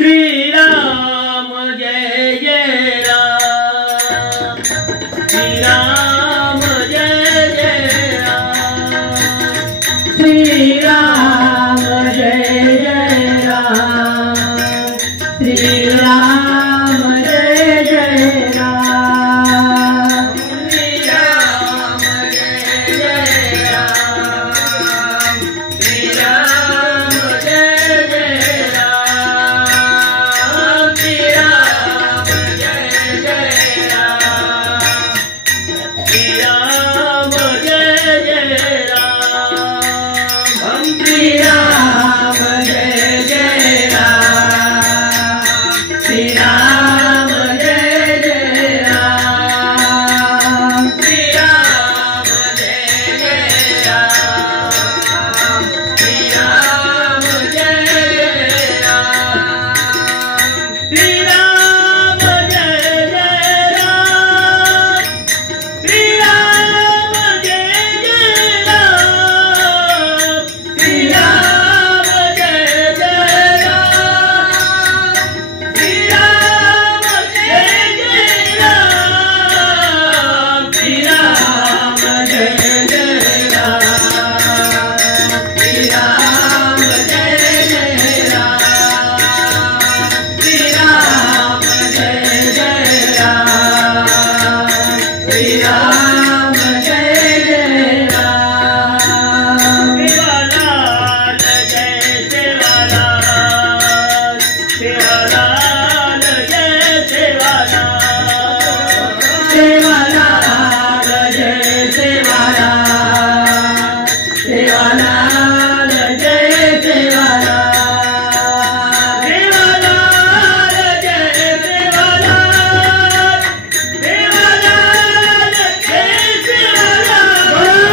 श्री राम जय जय राम, श्री राम जय जय राम, श्री राम जय जय राम, श्री राम जय जय राम, श्री राम जय जय राम, श्री राम जय जय राम, श्री राम जय जय राम, श्री राम जय जय राम, हम श्री राम जय जय राम, श्री राम जय जय राम, श्री राम जय जय राम, श्री राम जय जय राम, श्री राम जय जय राम, श्री राम जय जय राम, श्री राम जय जय राम, श्री राम जय जय राम, श्री राम जय जय राम, श्री राम जय जय राम, श्री राम जय जय राम, श्री राम जय जय राम, सेवालाल जय सेवालाल, सेवालाल जय सेवालाल, सेवालाल जय सेवालाल, सेवालाल जय सेवालाल, सेवालाल जय सेवालाल, सेवालाल जय सेवालाल, सेवालाल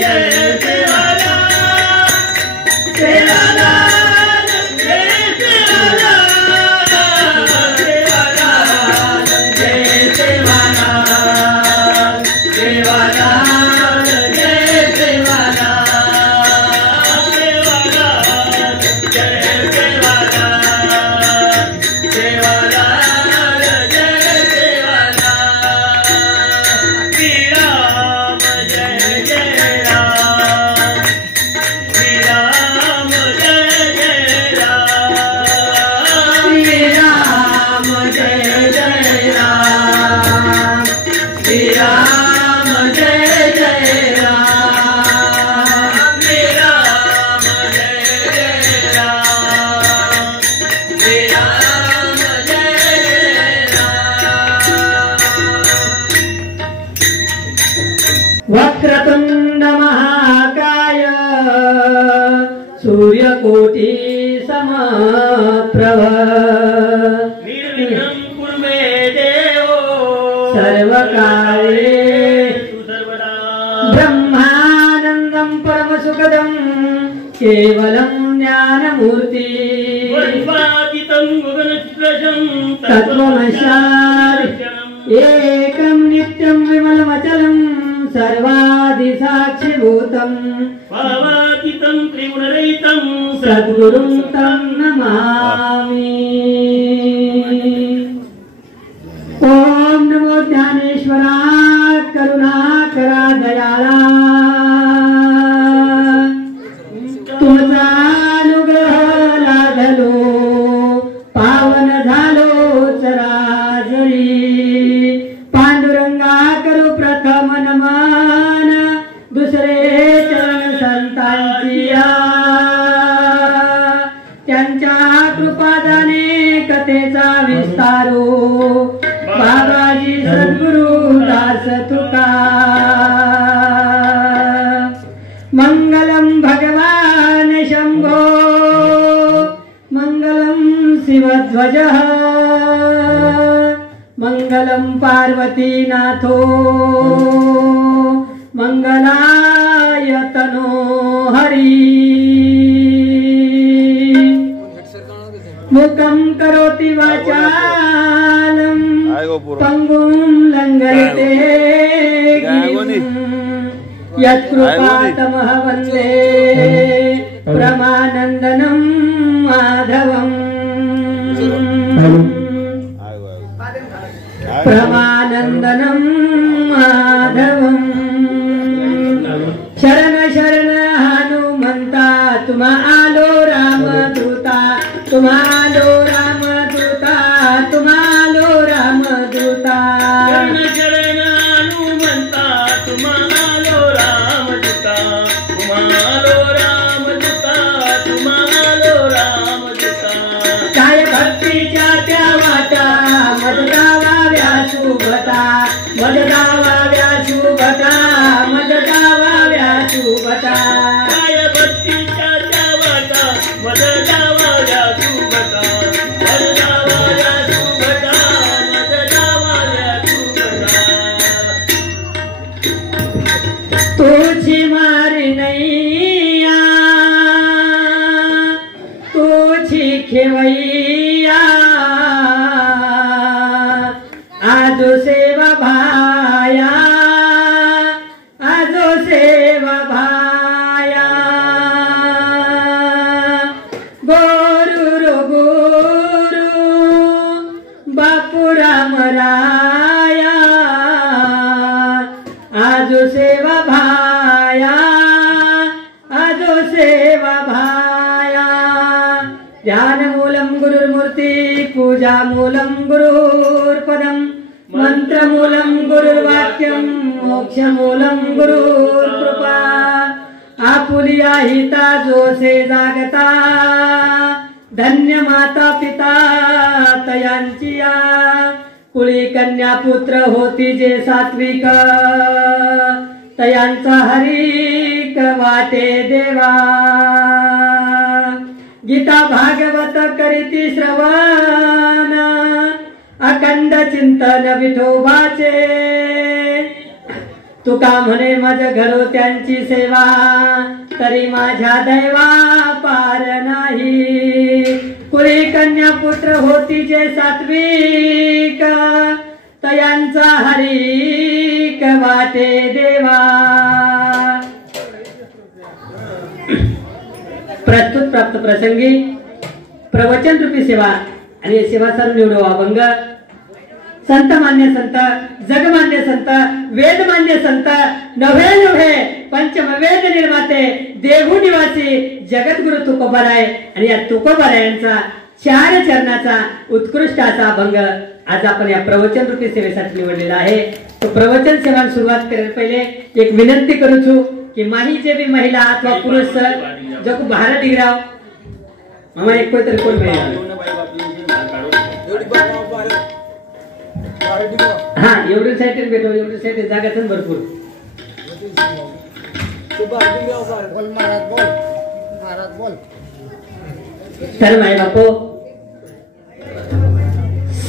जय सेवालाल, सेवालाल जय सेवालाल, सेवालाल जय सेवालाल, सेवालाल जय सेवालाल, सेवालाल जय सेवालाल, सेवालाल जय सेवालाल, श्री राम जय जय राम, श्री राम जय जय राम, श्री राम जय जय राम, श्री राम जय जय राम, श्री राम जय जय राम, श्री राम जय जय राम। वक्रतुंड महाकाय सूर्यकोटि समप्रभ निर्विघ्नं कुरु मे देवो सर्वकार्येषु सर्वदा ब्रह्मानन्दं परमसुखदं केवलं ज्ञानमूर्ति वैवादितं गगनसदृशं तत्त्वमशारि एकं नित्यं विमलमचलं सर्वादिसाक्षिभूतं भावातीतं त्रिगुणरहितं सद्गुरुं तं नमामि। ओम नमो ज्ञानेश्वरा करुणाकरा दयाला, तुमचा अनुग्रह लाभलो पावन झालो चराचरी, पांडुरंगा करू प्रथम नमन दुसरे चरण संतांचिया, त्यांच्या कृपादाने कथेचा विस्तारो बाबाजी सद्गुरु दास तुका। मंगलम भगवान शंभो, मंगलम शिवध्वज, मंगलम पार्वतीनाथो, मंगलाय तनो हरि। मुखं करोति वाचालं पंगुं लंघयते यत्कृपातमः वन्दे प्रमानन्दनं माधवम् प्रमानन्दनं माधवम् शरण शरण हनुमंता तुम्हा आलो रामदूता तुम्हा आलो रामदूता तुम्हा आलो रामदूता शरण शरण हनुमंता तुम्हा आलो रामदूता तुम्हा आलो रामदूता तुम्हा आलो रामदूता काय भक्तीच्या त्या वाटा मदगावाव्या शुभता मदगावाव्या शुभता मदगावाव्या शुभता काय भक्तीच्या त्या वाटा मदगावाव्या शुभता मदगावाव्या शुभता मदगावाव्या शुभता तुझी मारी नैया तुझी खेवैया आजो सेवा भाया आजो सेवा भाया गोरू रो गोरू बापू राम राया आजो सेवा भाया आजो सेवा भाया ध्यानमूलं गुरुर्मूर्ति पूजामूलं गुरुर्पदं मंत्रमूलं गुरुर्वाक्यं मोक्षमूलं गुरुर्कृपा आपुलिया हिता जोसे जागता धन्य माता पिता तयांची या कुळी कन्या पुत्र होती जे सात्विक तयांचा हरिक वाटे देवा गीता भागवत करीती श्रवण अखंड चिंतन विठोबाचे तुका म्हणे माझ घरो त्यांची सेवा तरी माझ्या दैवा पार नाही कुळी कन्या पुत्र होती जे सात्विक तयांचा हरिक वाटे देवा प्रस्तुत प्राप्त प्रसंगी प्रवचन रूपी सेवा आणि सेवा सर निवडो अभंग संत मान्य संत जगमान्य संत वेदमान्य संत नव्हे नव्हे पंचमवेद निर्माते देहू निवासी जगद्गुरु तुकोबाराय आणि या तुकोबारायांचा 4 चरणाचा उत्कृष्ट असा अभंग आज आपण या प्रवचन रूपी सेवेसाठी निवडलेला आहे. तो प्रवचन सेवा सुरुवात करायला पहिले एक विनंती करू छु की माही जे भी महिला अथवा पुरुष जो भारत दिगराव मामा एक कोई तरी कोण मिळेल हा एवढी साईड भेटो एवढी साईड जागा पण भरपूर तर माय बापो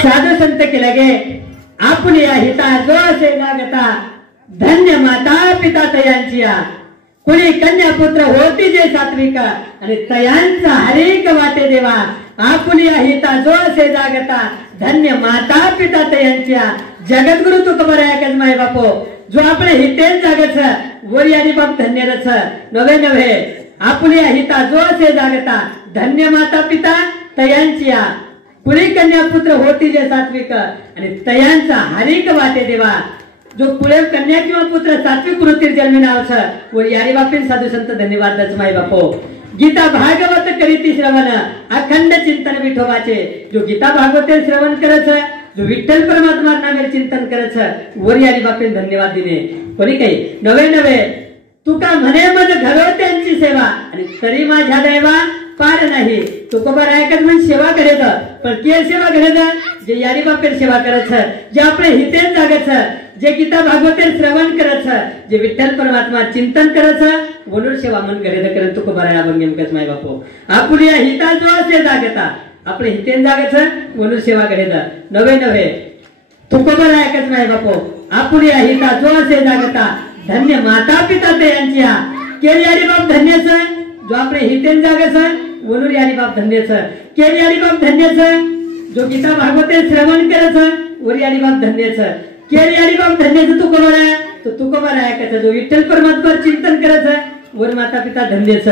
साधू संत केला गे आपण या हिता जो असे लागता धन्य माता पिता तयांची या कुणी कन्या पुत्र होती जे सात्विक आणि तयांचा हरिक वाटे देवा आपण या हिता जो असे जागता धन्य माता पिता तयांच्या जगद्गुरु तुकोबाराय एकच माय बापो जो आपले हितेन जागच वरी आणि बाप धन्य रच नवे नवे आपण या हिता जो असे जागता धन्य माता पिता तयांच्या कुणी कन्या पुत्र होती जे सात्विक आणि तयांचा हरिक वाटे देवा जो कुळे कन्या किंवा पुत्र सात्विक वृत्तीर जन्मिनावछ व यारी बापीन साधू संत धन्यवाद दच माय बापो गीता भागवत करीती श्रवण अखंड चिंतन विठोबाचे जो गीता भागवते श्रवण करच जो विठ्ठल परमात्मा नामे चिंतन करच वर यारी बापीन धन्यवाद दिने कोणी काही नवे नवे तुका म्हणे मज घरो त्यांची सेवा आणि तरी माझ्या दैवा पार नाही तुकोबाराय एकच म्हण सेवा करेत पण के सेवा करेत जे यारी बापेर सेवा करत जे आपले हितेन जागत जे गीता भागवते श्रवण करत जे विठ्ठल परमात्मा चिंतन करत बोलून सेवा मन करेत करत तुकोबाराय अभंग नेमकच माय बापो आपण या हिता जो असे जागता आपले हितेन जागत बोलून सेवा करेत नवे नवे तुकोबाराय एकच माय बापो आपण या हिता जो असे जागता धन्य माता पिता तयांची केली यारी बाप धन्यच जो आपले हितेन जागत बोलून यारी बाप धन्यच केली यारी बाप धन्यच जो गीता भागवते श्रवण करत वर यारी बाप धन्यच केली यारी बाप धन्यच तुकोबाराय तो तुकोबाराय कसा जो विठ्ठल परमात्मा चिंतन करत वर माता पिता धन्यच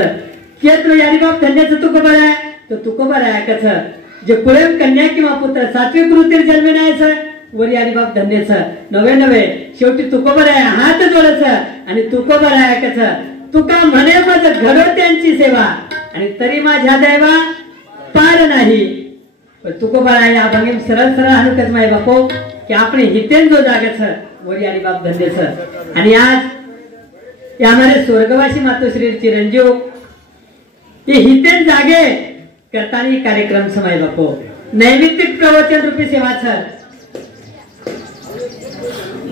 केत यारी बाप धन्यच तुकोबाराय तो तुकोबा रायाकच जे कुळम कन्या किंवा पुत्र सात्विक वृत्तीर जन्मिनायचं वरी आणि बाप धन्यच नवे नवे शेवटी तुकोबा राया हात जोडच आणि तुकोबा रायाकच तुका म्हणे मज घडो त्यांची सेवा आणि तरी माझ्या दैवा पार नाही पण तुकोबा राया अभंगीम सरळ सरळ हनुकच माय बापो की आपण हितेन जो जागच वरी आणि बाप धन्यच आणि आज या हमारे स्वर्गवासी मातोश्री चिरंजीव ये हितेन जागे करताना कार्यक्रम समय बापो नैमित्तिक प्रवचन रूपी सेवाच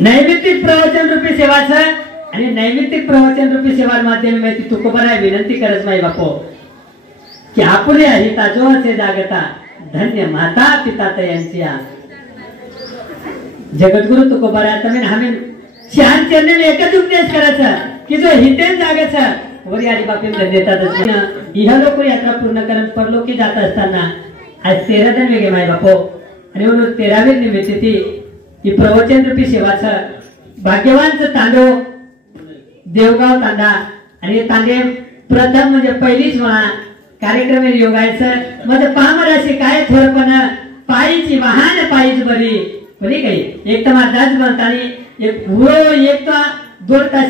नैमित्तिक प्रवचन रूपी सेवाच आणि नैमित्तिक प्रवचन रूपी सेवा माध्यम तुकोबा विनंती करत माय बापो की आपुले हिता जो असे जागता धन्य माता पिता तयांची जगद्गुरु तुकोबा तमेन हमें शान चरणे एकच उपदेश करायचा की जो हितेन जागायचा वरी आणि बापी देतात इहलोक यात्रा पूर्ण करत परलोकी जात असताना आज 13 जण वेगळे माय बापो आणि म्हणून 13वी निमित्त ती प्रवचन रूपी सेवाचा भाग्यवानचं तांडव देवगाव तांडा आणि तांडे प्रथम म्हणजे पहिलीच म्हणा कार्यक्रम योगायचं मध्ये पामराशी काय थोरपणा पायीची वाहन पायीच बरी बरी काही एक तर माझाच म्हणतानी एक हुळो एक तर 2 तास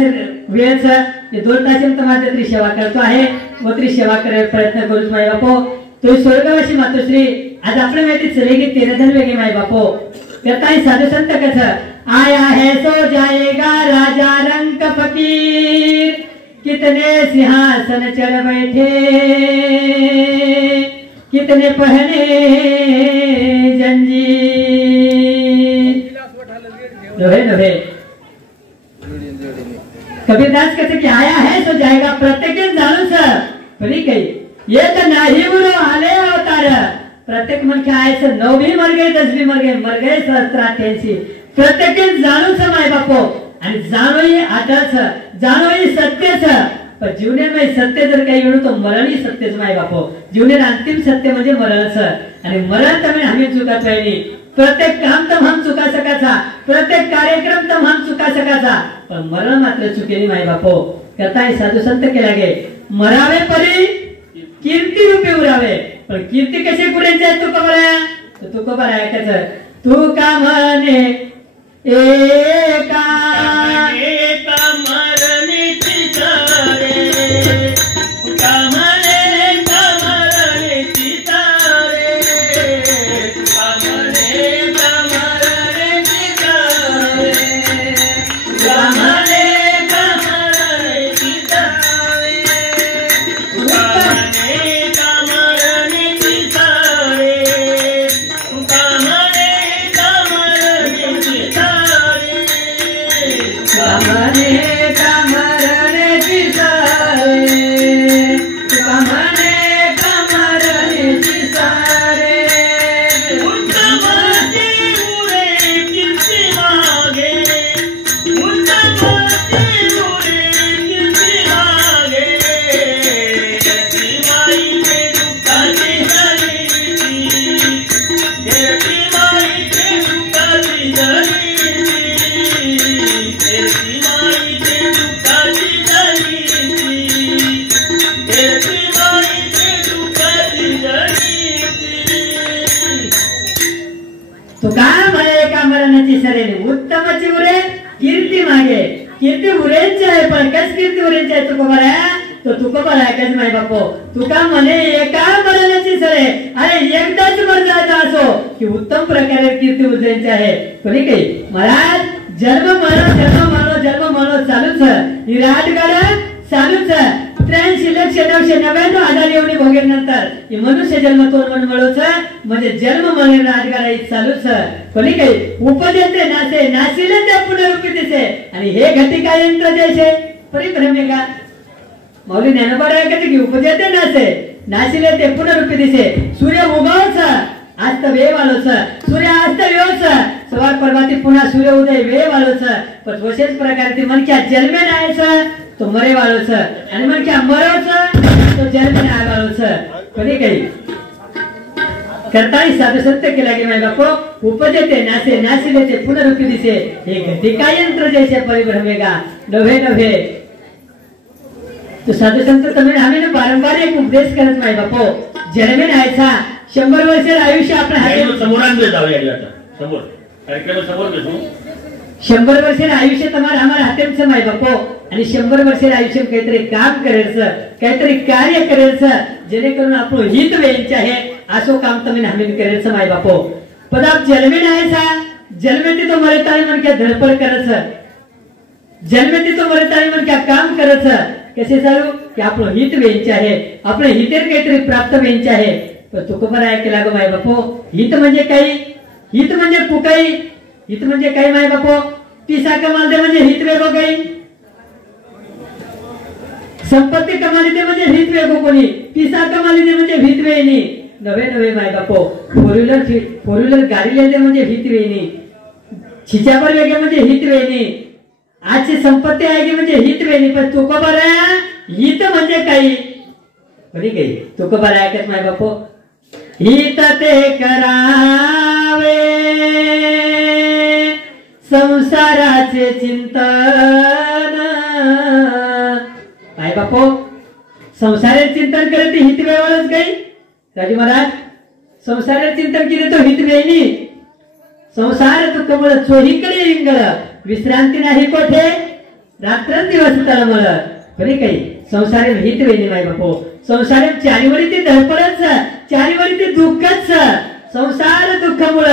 वेळचं 2 तास माझ्या तरी सेवा करतो आहे व तरी सेवा करायचा प्रयत्न करूच माय बापो तो स्वर्गवासी मातोश्री आज आपल्या माहिती चले की 13 जण वेगळे माय बापो त्याताई साधू संत कसं आया है सो जाएगा राजा रंग फकीर कितने सिंहासन चढ़ बैठे कितने पहने जंजीर लोहे लोहे कबीरदास कहते कि आया है तो जाएगा प्रत्येक जाणू सर बरी काही ये तर नाही उरो आले अवतार प्रत्येक मन के आए से 9 भी मर गए 10 भी मर गए सहस्त्राठ्यांशी प्रत्येक जाणू स माय बापो आणि जाणोही आदर्श जाणोही सत्यच पण जीवनामध्ये सत्य जर काही म्हणू तो मरणही सत्यच माय बापो जीवनात अंतिम सत्य म्हणजे मरणच आणि मरण तमें हमें चुका पाहिजे प्रत्येक काम तर हम चुका सकाचा प्रत्येक कार्यक्रम तर हम चुका सकाचा पण मरण मात्र चुकेली माय बापो कथाय साधू संत केला गे मरावे परी कीर्ती रूपे उरावे पण कीर्ती कशी कुठे जाय तुकोबा राया तू का म्हणे एका मरणीची तारे कामने कामरणीची तारे कामने कामरणीची तारे कामने कामरणीची तारे कामने कामरणीची तारे कामने कामरणीची तारे कामने कामरणे पिसारे कामने कामरणे पिसारे उत्तमाची उरे कीर्ती मागे उत्तमाची उरे कीर्ती मागे कीर्ती माईचे दुःखाची जळीची कीर्ती माईचे दुःखाची जळीची कीर्ती माईचे दुःखाची जळीची कीर्ती माईचे दुःखाची जळीची तुका म्हणे कामरणाची सरेली उत्तमची उरे कीर्ती मागे कीर्ती उरेंची आहे पण कस कीर्ती उरेंची आहे तुकोबा राया तो तुकोबा राया कस माय बापो तुका म्हणे एका मरणाची सरे अरे एकदाच मर जायचा असो की उत्तम प्रकारे कीर्ती उरेंची आहे कोणी काही महाराज जन्म मरो चालूच ही राजगाडा चालूच 83,999 एवढी भोगे नंतर मनुष्य जन्म तोरण मिळवच म्हणजे जन्म मरण राजगाडा चालूच कोणी काही उपदेते नासे नाशिले ते पुनरुक्ती दिसे आणि हे घटिका यंत्र जैसे परिभ्रमे का मौली ज्ञानोबा राया की उपदेते नासे नाशिले ते पुनरुक्ती दिसे सूर्य उगवच आज तर वेळ वालोच सूर्य आज तर वेळच सवार परवाती पुन्हा सूर्य उदय वेळ वालोच पण विशेष प्रकारचे मन क्या जन्मे नाहीच तो मरे वालोच आणि मन क्या मरोच तो जन्मे नाही वालोच कधी काही करताही साधू सत्य केला की माय बापो उपदेते नासे नाशिले ते पुनरुक्ती दिसे हे घटिका यंत्र जैसे परिभ्रमेगा नव्हे नव्हे तो साधू संत तुम्ही आम्ही ना बारंबार एक उपदेश करत नाही बापो जन्मे नाहीचा 100 वर्षाचं आयुष्य आपल्या हातात समोर आणलं जाऊया आता समोर कार्यक्रम समोर घेतो 100 वर्षाचं आयुष्य तुम्हाला आम्हाला हाताचं नाही बापो आणि 100 वर्षाचं आयुष्य काहीतरी काम करायचं काहीतरी कार्य करायचं जेणेकरून आपण हित वेळचे आहे असं काम तुम्ही आम्ही करायचं नाही बापो पदाप जन्मे नाहीचा जन्मे तो मरताळी म्हणक्या धडपड करायचं जन्मे तो मरताळी म्हणक्या काम करायचं कसे चालू की आपलं हित वेळचे आहे आपलं हितेर काहीतरी प्राप्त वेळचे आहे पण तुकोबर ऐकायला गो माय बापो हित म्हणजे काही हित म्हणजे पुकाई हित म्हणजे काही माय बापो पिसा कमालते म्हणजे हित वेगो काही संपत्ती कमाली ते म्हणजे हित वेगो कोणी पिसा कमाली ते म्हणजे हित वेणी नवे माय बापो फोर व्हीलर गाडी लिहिते म्हणजे हित वेणी छिच्यावर वेगळे म्हणजे हित वेणी आजची संपत्ती आहे की म्हणजे हित वेणी पण तुकोबर हित म्हणजे काही कोणी काही तुकोबर ऐकत माय बापो हित ते करावे संसाराचे चिंतन काय बापो संसाराचे चिंतन करत हित वेळच काही राजू महाराज संसाराचे चिंतन केले तो हित वेळी संसार तुकमळ चोहीकडे रिंगळ विश्रांती नाही कोठे रात्रंदिवस तळमळ बरे काही संसार हित वेळी माय बापो संसार चारीवरी ते धडपडच चारीवरी ते दुःखच संसार दुःखामुळ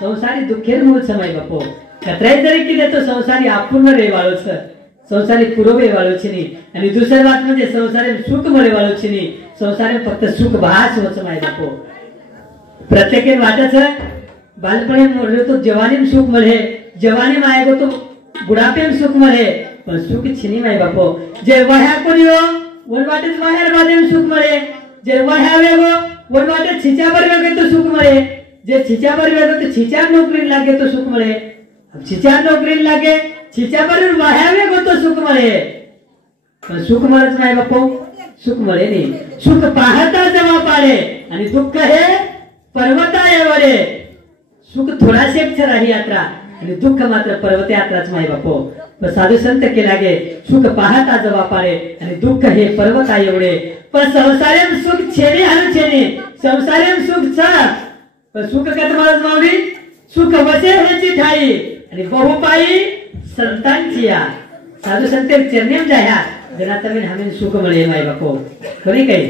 संसारी दुःखेर मूळ समय बापो कत्राई जरी केले तो संसारी अपूर्ण रे वाळूच संसारी पुरवे वाळूची नाही आणि दुसरी बात म्हणजे संसारी सुख मळे वाळूची नाही संसारी फक्त सुख भास होच माय बापो प्रत्येक वाटाच बालपणे मोरले तो जवानी सुख मळे जवानी मायगो तो बुढापे सुख मळे पण सुख छिनी माय बापो जे वह्या कोणी हो वन वाटेच बाहेर बाजू सुख मळे जे वह्या वेगो वन वाटे छिच्यावर वेगळे तो सुख मळे जे छिच्यावर वेगो तो छिच्या नोकरी लागे तो सुख मळे छिच्या नोकरी लागे छिच्यावर वह्या वेगो तो सुख मळे पण सुख मळच माय बापो सुख मळे नाही सुख पाहता जमा पाडे आणि दुःख हे पर्वता एवढे सुख थोडाशे राही यात्रा आणि दुःख मात्र पर्वत यात्राच माय बापो पण साधू संत केला गे सुख पाहता जवा पाडे आणि दुःख हे पर्वत एवढे पण संसारेम सुख छेने हारू छेने संसारेम सुख छ पण सुख कत मळच मावली सुख वसे ह्याची ठाई आणि बहुपाई संतांची या साधू संत चरणेम जाया जना तमिन हमें सुख मिळे माय बापो कोणी काही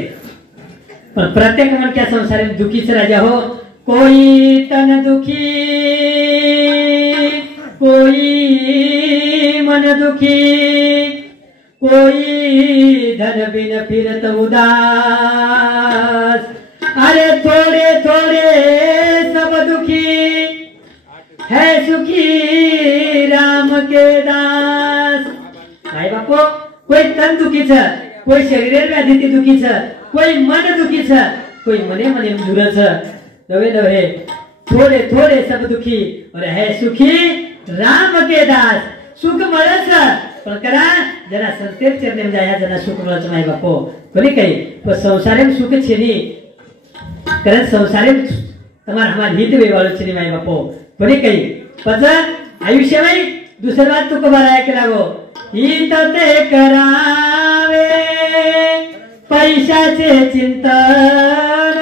पण प्रत्येक मन क्या संसार में दुखी से राजा हो कोई तन दुखी कोई मन दुखी कोई धन बिन फिरत उदास अरे थोड़े थोड़े सब दुखी है सुखी राम के दास भाई बापो कोई तन दुखी छ कोई शरीर व्याधी दुखी छ कोई मन दुखी छ कोई मने मने दूर छ नवे नवे थोड़े थोड़े सब दुखी और है सुखी राम के दास सुख मळच पण करा जरा संतेर चरणे जाया जरा सुख मळच माय बापो कोणी काही पण संसारे सुख छेनी कारण संसारे तुम्हार हमार हित वेवाळो छेनी माय बापो कोणी काही पच आयुष्य में दुसरी बात तुको बराया के लागो हित ते करावे पैशाचे चिंतन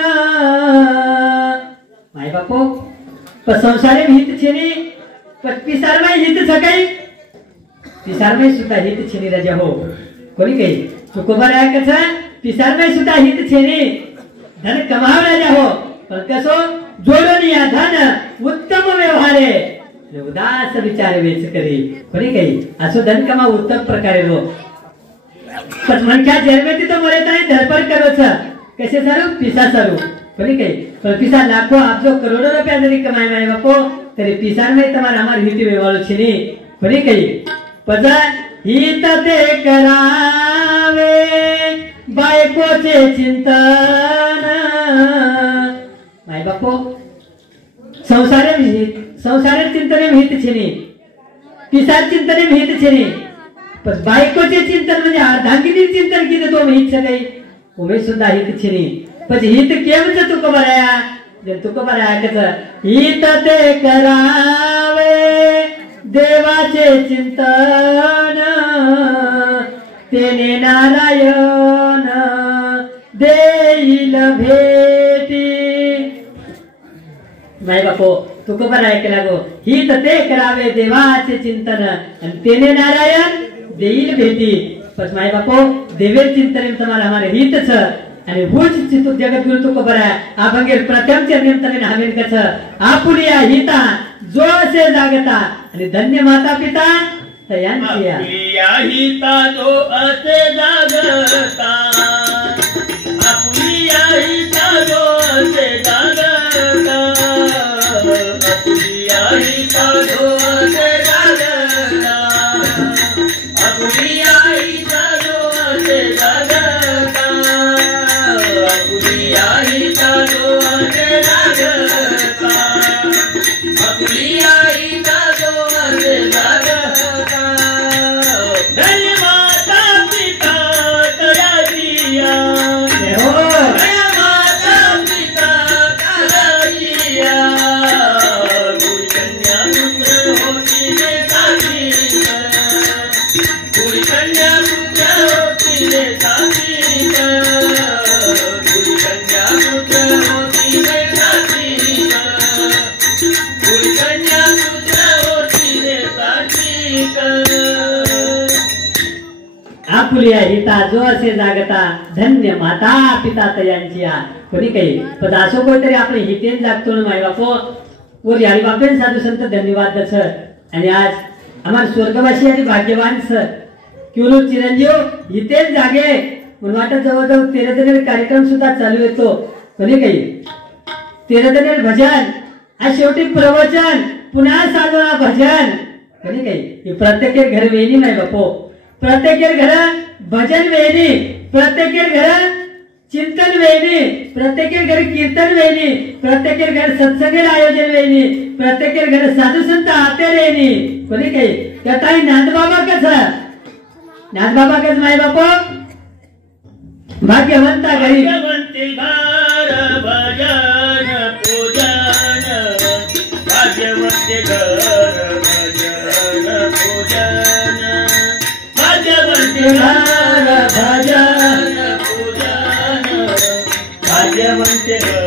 माय बापो पण संसारे हित छेनी पण पिसार में हित सकाई पिसार में सुद्धा हित छेनी राजा हो कोणी काही तुको बराया कसा पिसार में सुद्धा हित छेनी धन कमाव राजा हो पण कसो जोडनिया धन उत्तम व्यवहारे उदास विचार वेच करी कोणी काही असो धन कमा उत्तम प्रकारे रो पण मनक्या जन्मेती तो मरे ताई धडपड करोच कसे सारू पिसा सारू कोणी काही पण पिसा लाखो अब्जो करोडो रुपया जरी कमाय माय बापो तरी पिसार में तुम्हार हमार हित वेवाळो छिनी कोणी काही पजा हित ते करावे बायकोचे चिंतन माय बापो संसारे चिंतने में हित छेनी पिसार चिंतने में हित छेनी पण बायकोचे चिंतन म्हणजे अर्धांगिनी चिंतन केले तो हित छे उमे सुद्धा हित छेनी पण हित केमच तुको बराया जे तुको बराया कस हित ते करावे देवाचे चिंतन तेने नारायण देईल भेटी. माय बापो तुकोबर ऐकला गो, हित ते करावे देवाचे चिंतन आणि तेने नारायण देईल भेटी. बस माय बापो देवे चिंतन तुम्हाला हमारे हित छ आणि भूज चितू जगत गुरु तुकोबर आभंगेर प्रथम नियंत्रण हमेन कछ आपुलिया हिता जो असे जागता आणि धन्य माता पिता तयांची आपुलिया हिता जो असे जागता. आपुलिया हिता जो असे जागता. आपुलिया हिता जो असे जागता. आपुलिया हिता जो असे जागता. आपुलिया हिता जो असे जागता. आपुलिया हिता जो असे जागता. धन्य माता पिता तयाजिया. धन्य माता पिता तयाजिया. गुरु कन्या पुत्र होती ने साथी. गुरु कन्या पुत्र होती ने साथी. गुरु कन्या पुत्र होती ने साथी. गुरु कन्या पुत्र होती ने साथी. आपुलिया हिता जो असे जागता धन्य माता पिता तयांची. कोणी काही पण असो कोणतरी आपण हितेन जागतो ना माय बापो वर यारी बापेन साधू संत धन्यवाद सर. आणि आज आम्हाला स्वर्गवासी आणि भाग्यवान सर किंवा चिरंजीव हितेन जागे म्हणून वाटत जवळजवळ 13 दिवस कार्यक्रम सुद्धा चालू येतो. कोणी काही 13 दिवस भजन आज शेवटी प्रवचन पुन्हा साधना भजन. कोणी काही प्रत्येक घर वेणी नाही बापो. प्रत्येक घर भजन वेणी. प्रत्येक घर चिंतन वेणी. प्रत्येक घर कीर्तन वेणी. प्रत्येक घर सत्संगेर आयोजन वेणी. प्रत्येक घर साधू संत आते रेणी. कोणी काही त्याताई नांदबाबा कस नांदबाबा कस माय बापो भाग्यवंता घरी भाग्यवंती घर भजन पूजन. भाग्यवंती घर भजन पूजन. भाग्यवंती घर भजन पूजन. भाग्यवंती घर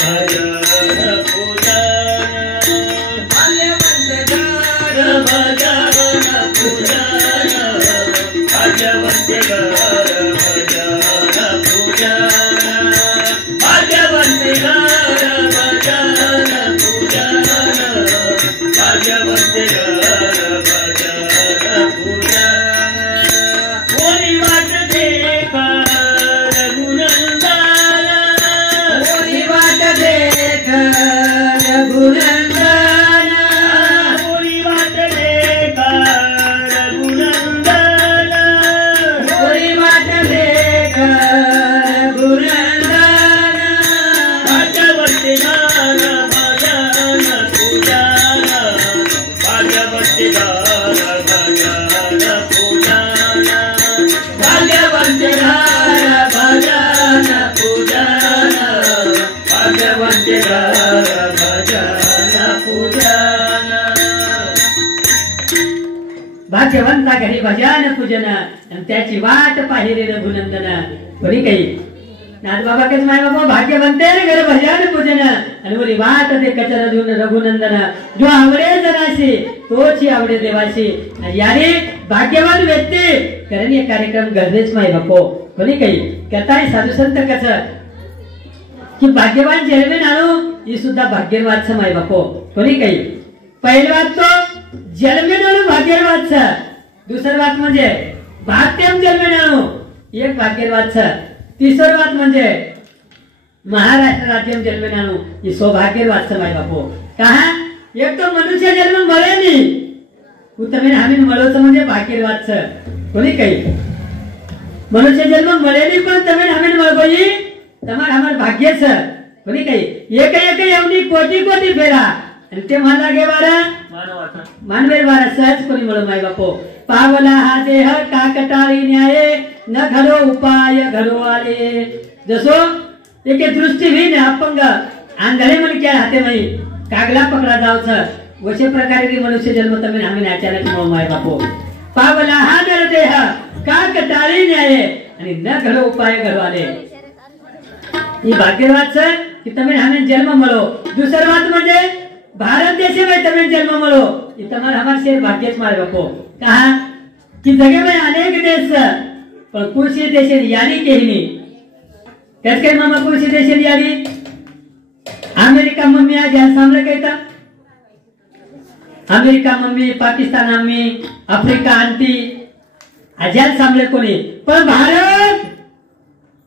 भजन पूजन. भाग्यवंती घर भजन पूजन. भाग्यवंती घर भजन पूजन. भाग्यवंती घर भजन पूजन. भाग्यवंती घर भजन पूजन. कोणी वाट देखा रघुनंदन. कोणी वाट देखा रघुनंदन. कोणी वाट देखा रघुनंदन. कोणी वाट देखा रघुनंदन. भाग्यवंती घर भजन पूजन. भाग्यवंती घर भजन पूजन. भाग्यवंती घर भजन पूजन. भाग्यवंती घर भजन पूजन. भाग्यवंता घरी भजन पूजन आणि त्याची वाट पाहिली रघुनंदन. कोणी काही नाथबाबा कस माय बाबा भाग्यवंते घर भजन पूजन आणि बोली वाट ते कचर रघुनंदन. जो आवडे जनाशी तोची आवडे देवाशी. याने भाग्यवान व्यक्ती कारण हे कार्यक्रम घडलेच माय बापो. कोणी काही कथाही साधू संत कस की भाग्यवान जन्मेन आणू ही सुद्धा भाग्यवान माय बापो. कोणी काही पहिली बात तो जन्मेन आणू भाग्यवान. दुसरी बात म्हणजे भाग्यम जन्मेन आणू एक भाग्यवान. तिसरी बात म्हणजे महाराष्ट्र राज्य जन्मेन आणू ही सौभाग्यवान माय बापो. कहा एक तो मनुष्य जन्म मळे नाही तुम्ही आम्ही मळवचं म्हणजे भाग्यवान. कोणी काही मनुष्य जन्म मळे नाही पण तुम्ही आम्ही मळबोई તમારે અમાર ભાગ્ય છે કોની કઈ એક એક એવની કોટી કોટી ફેરા અને તે માં લાગે વાળા માનવેર વાળા સહજ કોની મળો માય બાપો પાવલા હા દેહ કાકટાળી ન્યાય ન ઘરો ઉપાય ઘરો આલે જસો એકે દૃષ્ટિહીન अपंग आंधळे मन क्या हाते मई कागला पकडा जाव छ वशे प्रकारे की मनुष्य जन्म तमे आम्ही अचानक मो माय बापो पावला हा देह का कटाळी न्याय आणि न घडो उपाय घडवाले ही भाग्यवाद सर की તમે हमें जन्म મળો दूसरी बात म्हणजे भारत देश में તમે जन्म મળો ये तुम्हारा हमारे शेर भाग्य मारे बापो कहा कि जगह में अनेक देश पर कुछ देश यारी के ही कैसे मामा कुछ देश यारी अमेरिका मम्मी आज सामने कहता America mummy Pakistan mummy Africa aunty Azad सामने कोणी पण भारत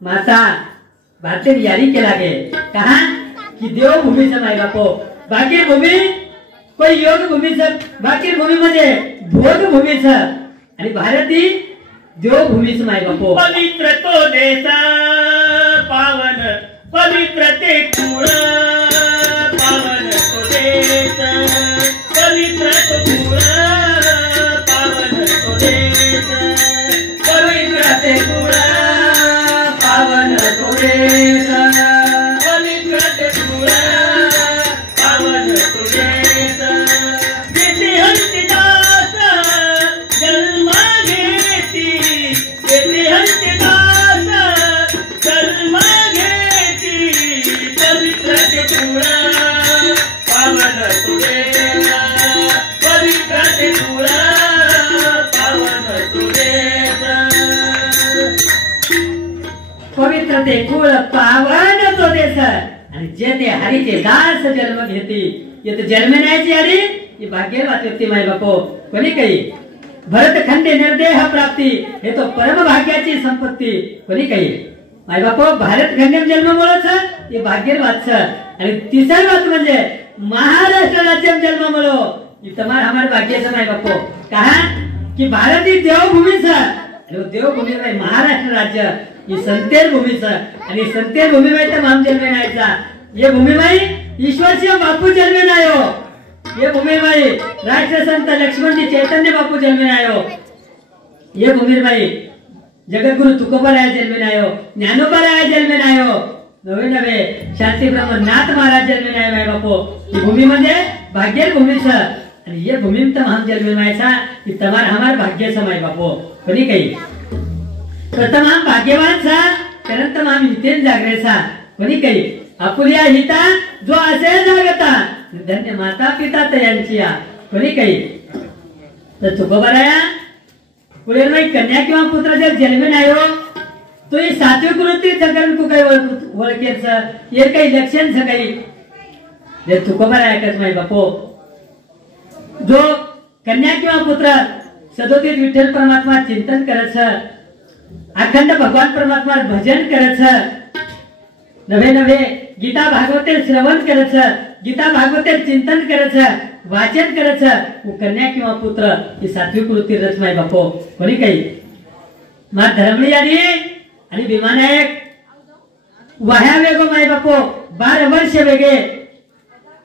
माता भारतीय यारी के लागे कहा कि देव भूमि से माय बापो बाकी भूमि कोई योग भूमि से बाकी भूमि म्हणजे भोग भूमि से आणि भारती देव भूमि से माय बापो पवित्र तो देश पावन पवित्र ते कुळ पावन तो देश पवित्र तो कुळ पावन तो देश पवित्र ते कुळ पावन तो देश पवित्र ते कुळ पावन तो देश जेथे हंसदास जन्म घेती जेथे हंसदास जन्म घेती पवित्र ते कुळ पावन तो देश पवित्र ते कुळ पावन तो देश पवित्र ते कुळ पावन तो देश आणि जे ते हरीचे दास जन्म घेती येते जन्मण्याची हरी ही भाग्यवान व्यक्ती माय बापो कोणी काही भरत खंडे निर्देह प्राप्ती हे तो परम भाग्याची संपत्ती कोणी काही माय बापो भारत खंडे जन्म मुळच हे भाग्यवान आणि तिसरी बात म्हणजे महाराष्ट्र राज्य जन्म मुळो ही तुम्हारा हमारे भाग्याचं माय बापो कहा कि भारत ही देवभूमी देवभूमी में महाराष्ट्र राज्य ही संतेर भूमी आणि संतेर भूमी में तर हम जन्मे नायचा ये भूमी में ईश्वरसिंह बापू जन्मे नायो ये भूमी में राष्ट्र संत लक्ष्मण जी चैतन्य बापू जन्मे नायो ये भूमी में जगत गुरु तुकोबराय जन्मे नायो ज्ञानोबराय जन्मे नायो नवे नवे शांती ब्रह्म नाथ महाराज जन्मे नायो माय बापू ही भूमी म्हणजे भाग्य भूमी आणि ये भूमी में हम जन्मे नायचा की तमार हमार भाग्य समय बापू कोणी काही प्रथम हम भाग्यवान सा परंतु हम हितेन जागरे सा कोणी काही आपुलिया हिता जो असे जागता धन्य माता पिता तयांची कोणी काही तर तुकोबराया पुढे में कन्या किंवा पुत्र जर जन्मे नायो तो ये सात्विक वृत्ती सगळं को काही ओळखेच ये काही लक्षण सगळी जे तुकोबराया कस माय बापो जो कन्या किंवा पुत्र सदोदित विठ्ठल परमात्मा चिंतन करत अखंड भगवान परमात्मा भजन करत नवे नवे गीता भागवते श्रवण करत गीता भागवते चिंतन करत वाचन करत वो कन्या किंवा पुत्र ही सात्विक वृत्ती रच माय बापो कोणी काही मा धर्मली आणि विमानायक वाह्या वेगो माय बापो 12 वर्ष वेगे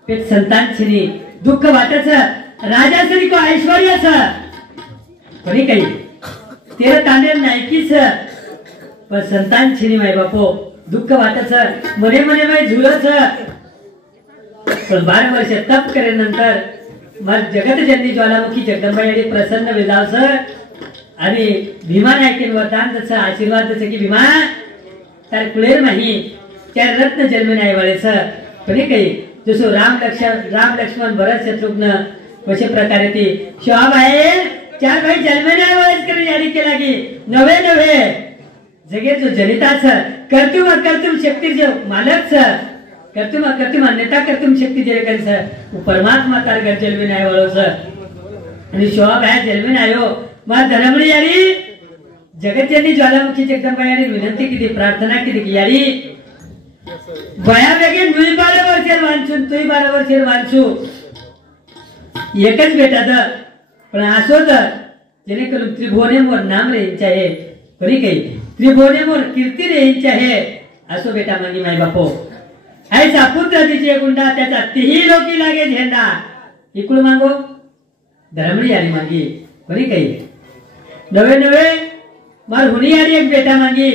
पेट संतान छिनी दुःख वाटच राजाश्री को ऐश्वर्य कोणी काही तेरा तांडे नायकीच पण संतान छिनी माय बापो दुःख वाटच मने मने माय झुलच पण 12 वर्ष तप करे नंतर मग जगत जननी ज्वालामुखी जगदंबाई प्रसन्न वेदावस आणि भीमा नायकीन वरदान तस आशीर्वाद तस की भीमा तर कुळेर नाही त्या रत्न जन्म नाही वाळेस पण काही जसो राम लक्ष्मण भरत शत्रुघ्न कशा प्रकारे ती शोभा आहे चार भाई जन्म नाही वाळेस करी यारी केला की नवे नवे जगे जो जनिताच कर्तुम शक्ती जो मालक कर्तुम अन्यता कर्तुम शक्ती जे कंस परमात्मा तार घर जन्म नाही वाळोस आणि शोभा आहे जन्म नाही हो मग धर्मली यारी जगतजननी ज्वालामुखी जगदंबा यारी विनंती किती प्रार्थना किती यारी बया बेगे नुई 12 वर्षेर वांचून तुई 12 वर्षेर वांचू एकच बेटात पण असोच जेणेकरून त्रिभुवने मोर नाम रेंचा आहे बरी काही त्रिभुवने मोर कीर्ती रेंचा आहे असो बेटा मागी माय बापो ऐसा पुत्र तिचे गुंडा त्याचा तिही लोकी लागे झेंडा इकडून मागो धर्मली यारी मागी बरी काही नवे नवे मार हुनियारी एक बेटा मागी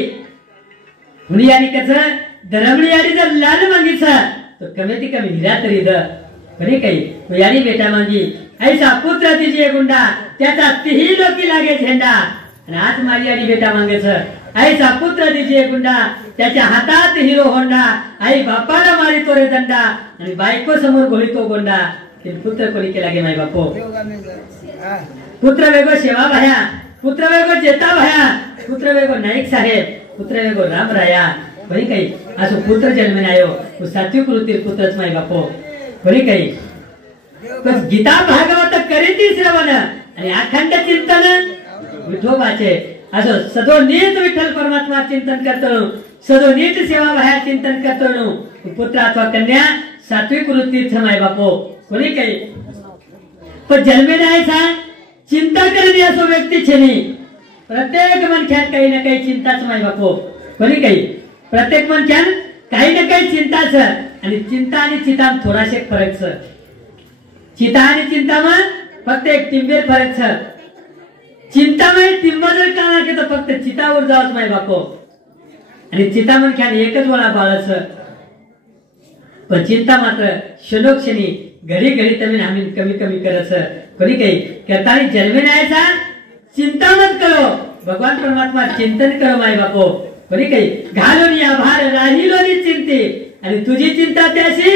हुनियारी कसं धर्मलियारी जर लाल मागीचा तो कमी कमी हिरा तरी द बरे काही यारी बेटा मागी ऐसा पुत्र तिचे गुंडा त्याचा तिही लोकी लागे झेंडा आणि आज माझी आणि बेटा मागायचं आईचा पुत्र दिजे गुंडा त्याच्या हातात हिरो होंडा आई बापाला मारितो रे दंडा आणि बायको समोर घोळीतो गोंडा ते पुत्र कोणी केला गे माय बापो पुत्र वेगो सेवा भाया पुत्र वेगो जेता भाया पुत्र वेगो नाईक साहेब पुत्र वेगो राम राया कोणी काही असो पुत्र जन्मने आयो सात्विक वृत्ती पुत्रच माय बापो कोणी काही गीता भागवत करीती श्रवण आणि अखंड चिंतन विठोबाचे असो सदो नीट विठ्ठल परमात्मा चिंतन करतो सदो नीट सेवा भाया चिंतन करतो पुत्र अथवा कन्या सात्विक वृत्तीच माय बापो कोणी काही पण जन्मेने आहे सांग चिंता करणे असो व्यक्ती छेनी प्रत्येक मनख्यात काही ना काही चिंताच माय बापो कोणी काही प्रत्येक मनख्यात काही ना काही चिंताच आणि चिंता आणि चिता थोडाशे फरक सर चिता आणि चिंताમાં फक्त एक टिंबेर फरक છે चिंताમાં टिंबेर કાના કે તો ફક્ત चितावर जावच माय बापो आणि चितामन ख्यान एकच वळा बाळच पण चिंता मात्र क्षणोक्षणी घडी घडी तमी आम्ही कमी कमी करस कोणी काही करतानी जन्मे नायचा चिंता मत करो भगवान परमात्मा चिंतन करो माय बापो कोणी काही घालून या भार राहिलोनी चिंती आणि तुझी चिंता त्याशी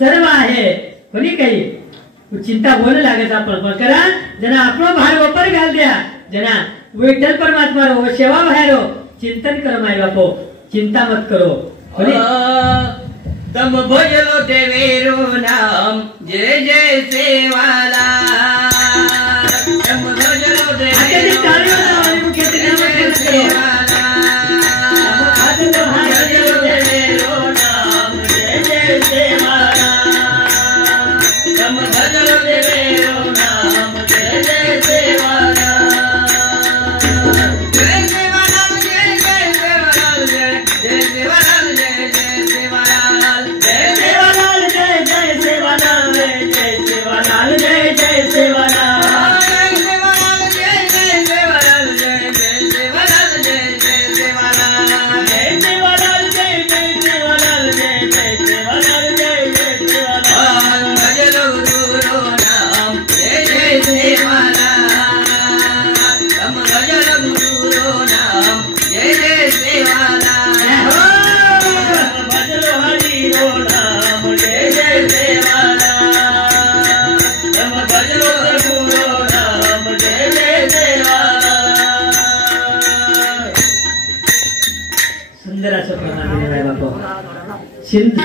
सर्व आहे कोणी काही चिंता बोलू लागत आपण पण करा जना आपलो भार वापर घाल द्या जना विठ्ठल परमात्मा रो सेवा भायरो चिंतन करो माय बापो चिंता मत करो कोणी तम भजलो देवेरो नाम जय जय सेवाला तम भजलो देवेरो नाम जय जय सेवाला भजलो देवेरो नाम जय जय सेवाला तम भजलो देवेरो नाम जय जय सेवाला जय सेवाला जय जय सेवाला जय सेवाला जय जय सेवाला जय सेवालाल जय जय सेवालाल जय सेवालाल जय जय सेवालाल जय सेवालाल जय जय सेवालाल जय जय सेवालाल जय जय सेवालाल जय सेवालाल जय जय सेवालाल जय जय सेवालाल जय जय सेवालाल भजलो गुरु नाम जय जय सेवालाल तम भजलो गुरु नाम जय जय सेवालाल भजलो हरि नाम जय जय सेवालाल तम भजलो गुरु नाम जय जय सेवालाल सुंदर असं प्रमाण दिलं माय बापो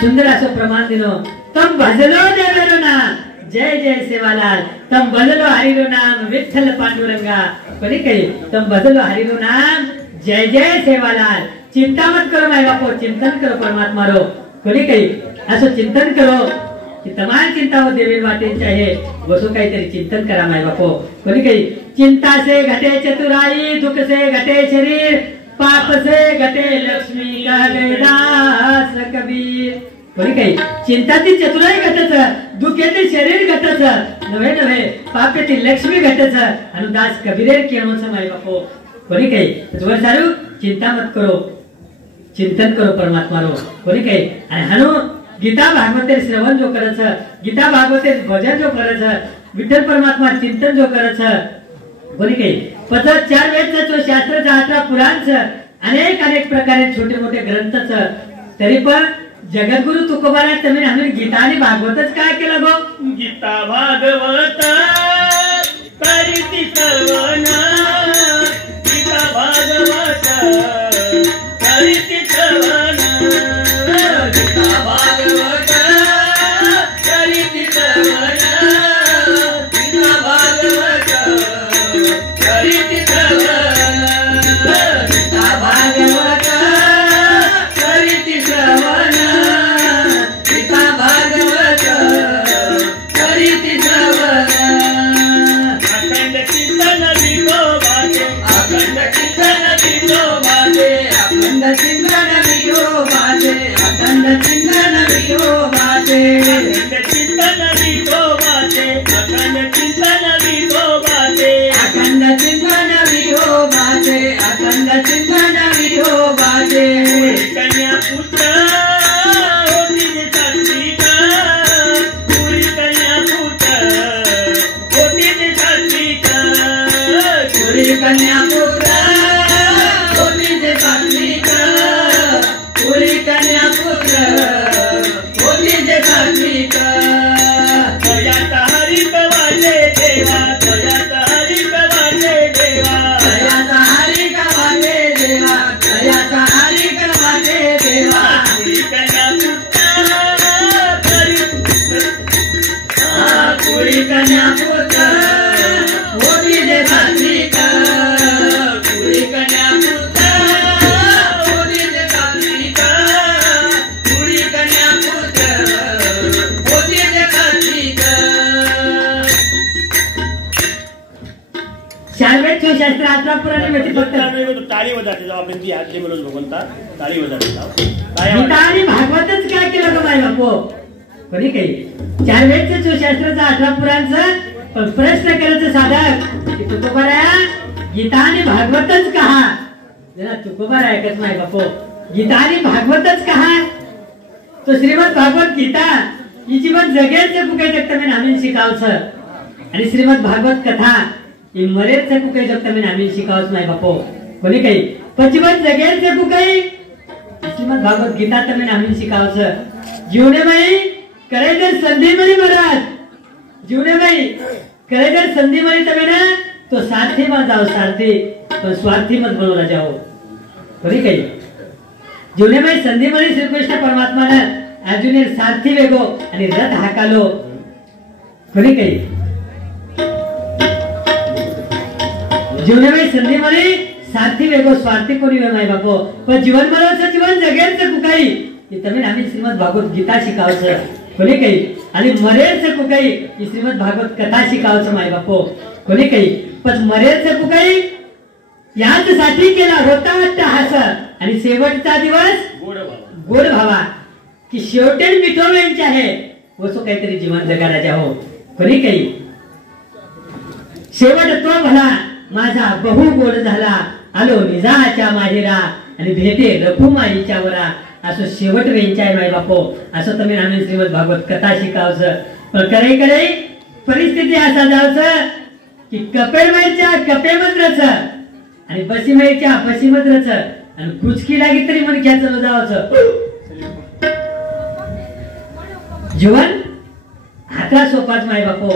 सुंदर असं प्रमाण दिलं तम भजलो देवेरो नाम जय जय सेवालाल तम भजलो हरिरो नाम विठ्ठल पांडुरंगा कोणी काही तम भजलो हरिरो नाम जय जय सेवालाल चिंता मत करो माय बापो चिंतन करो परमात्मा रो कोणी काही असं चिंतन करो कि तमाम चिंता हो देवी वाटे चाहे वसो काहीतरी चिंतन करा माय बापो कोणी काही चिंता से घटे चतुराई दुख से घटे शरीर पाप से घटे लक्ष्मी कह गए दास कबीर कोणी काही चिंताची चतुराई घटच दुखेचे शरीर घटच नव्हे नव्हे पापेची लक्ष्मी घटच आणि दास कबीरे केवळ माय बापो कोणी काही तुझं सारू चिंता मत करो चिंतन करो परमात्मा रो कोणी काही आणि हनु गीता भागवते श्रवण जो करच गीता भागवते भजन जो करच विठ्ठल परमात्मा चिंतन जो करच कोणी काही पचत 4 वेदचं शास्त्रचं 18 पुराणचं अनेक अनेक प्रकारे छोटे मोठे ग्रंथच तरी पण जगद्गुरु तुकोबाला तुम्ही आम्ही गीता आणि भागवतच काय केलं गो गीता भागवत करीती श्रवण गीता भागवत करीती श्रवण गीता भागवत करीती श्रवण गीता भागवत करीती श्रवण गीता भागवत करीती श्रवण गीता भागवत करीती श्रवण अखंड चिंतन विठो कन्या पुत्र होती जे सात्विक कुळी कन्या पुत्र होती जे सात्विक कुळी कन्या पुत्र होती जे सात्विक शाळेत शास्त्र आत्रा पुराणे मध्ये फक्त टाळी वाजवते जेव्हा आपण ती आजली मिळून भगवंता टाळी वाजवते गीता आणि भागवतच काय केलं का माय बापो कोणी काही चार वेळचं सुशास्त्राचा 18 पुराणचं पण प्रश्न करायचं साधक की तुकोबारा गीता आणि भागवतच कहा जरा तुकोबारा ऐकत माय बापो गीता आणि भागवतच कहा तो श्रीमद भागवत गीता ही जीवन जगेल कुठे जगत मी आम्ही शिकावचं आणि श्रीमद भागवत कथा ही मरेच कुठे जगत मी आम्ही शिकावच माय बापो कोणी काही पण जीवन जगेल कुठे श्रीमद भागवत गीता तमें आम्ही शिकावचं जीवने माई करे जर संधी मळी महाराज जीवने माई करे जर संधी मळी तमें ना तो सारथी मत जाओ सारथी तो स्वार्थी मत बनवला जाओ कोणी काही जीवने माई संधी मळी श्रीकृष्ण परमात्मानं अर्जुने सारथी वेगो आणि रथ हाकालो कोणी काही जीवने माई संधी मळी सारथी वेगो स्वार्थी कोणी माय बापो पण जीवन मराचं जीवन जगेलचं कुकाई हे तमें आम्ही श्रीमद भागवत गीता शिकावचं कोणी काही आणि मरेलचं कुकाई ही श्रीमद भागवत कथा शिकावचं माय बापो कोणी काही पण मरेलचं कुकाई यासाठी केला होता अट्टहास आणि शेवटचा दिवस गोड भावा की शेवटे मिठवण्याचे आहे वसो काहीतरी जीवन जगायला जाओ कोणी काही शेवट तो भला माझा बहु गोड झाला आलो निजाच्या माहेरा आणि भेटे रघुमाईच्या वरा असं शेवट वेंचाय माय बापो असं तुम्ही आम्ही श्रीमद भागवत कथा शिकावचं पण करे परिस्थिती असा जावचं की कपेमाईच्या कपेमद्रच आणि बसीमाईच्या बसीमद्रच आणि कुचकी लागी तरी मनक्याचं जावचं जीवन हाता सोपाच माय बापो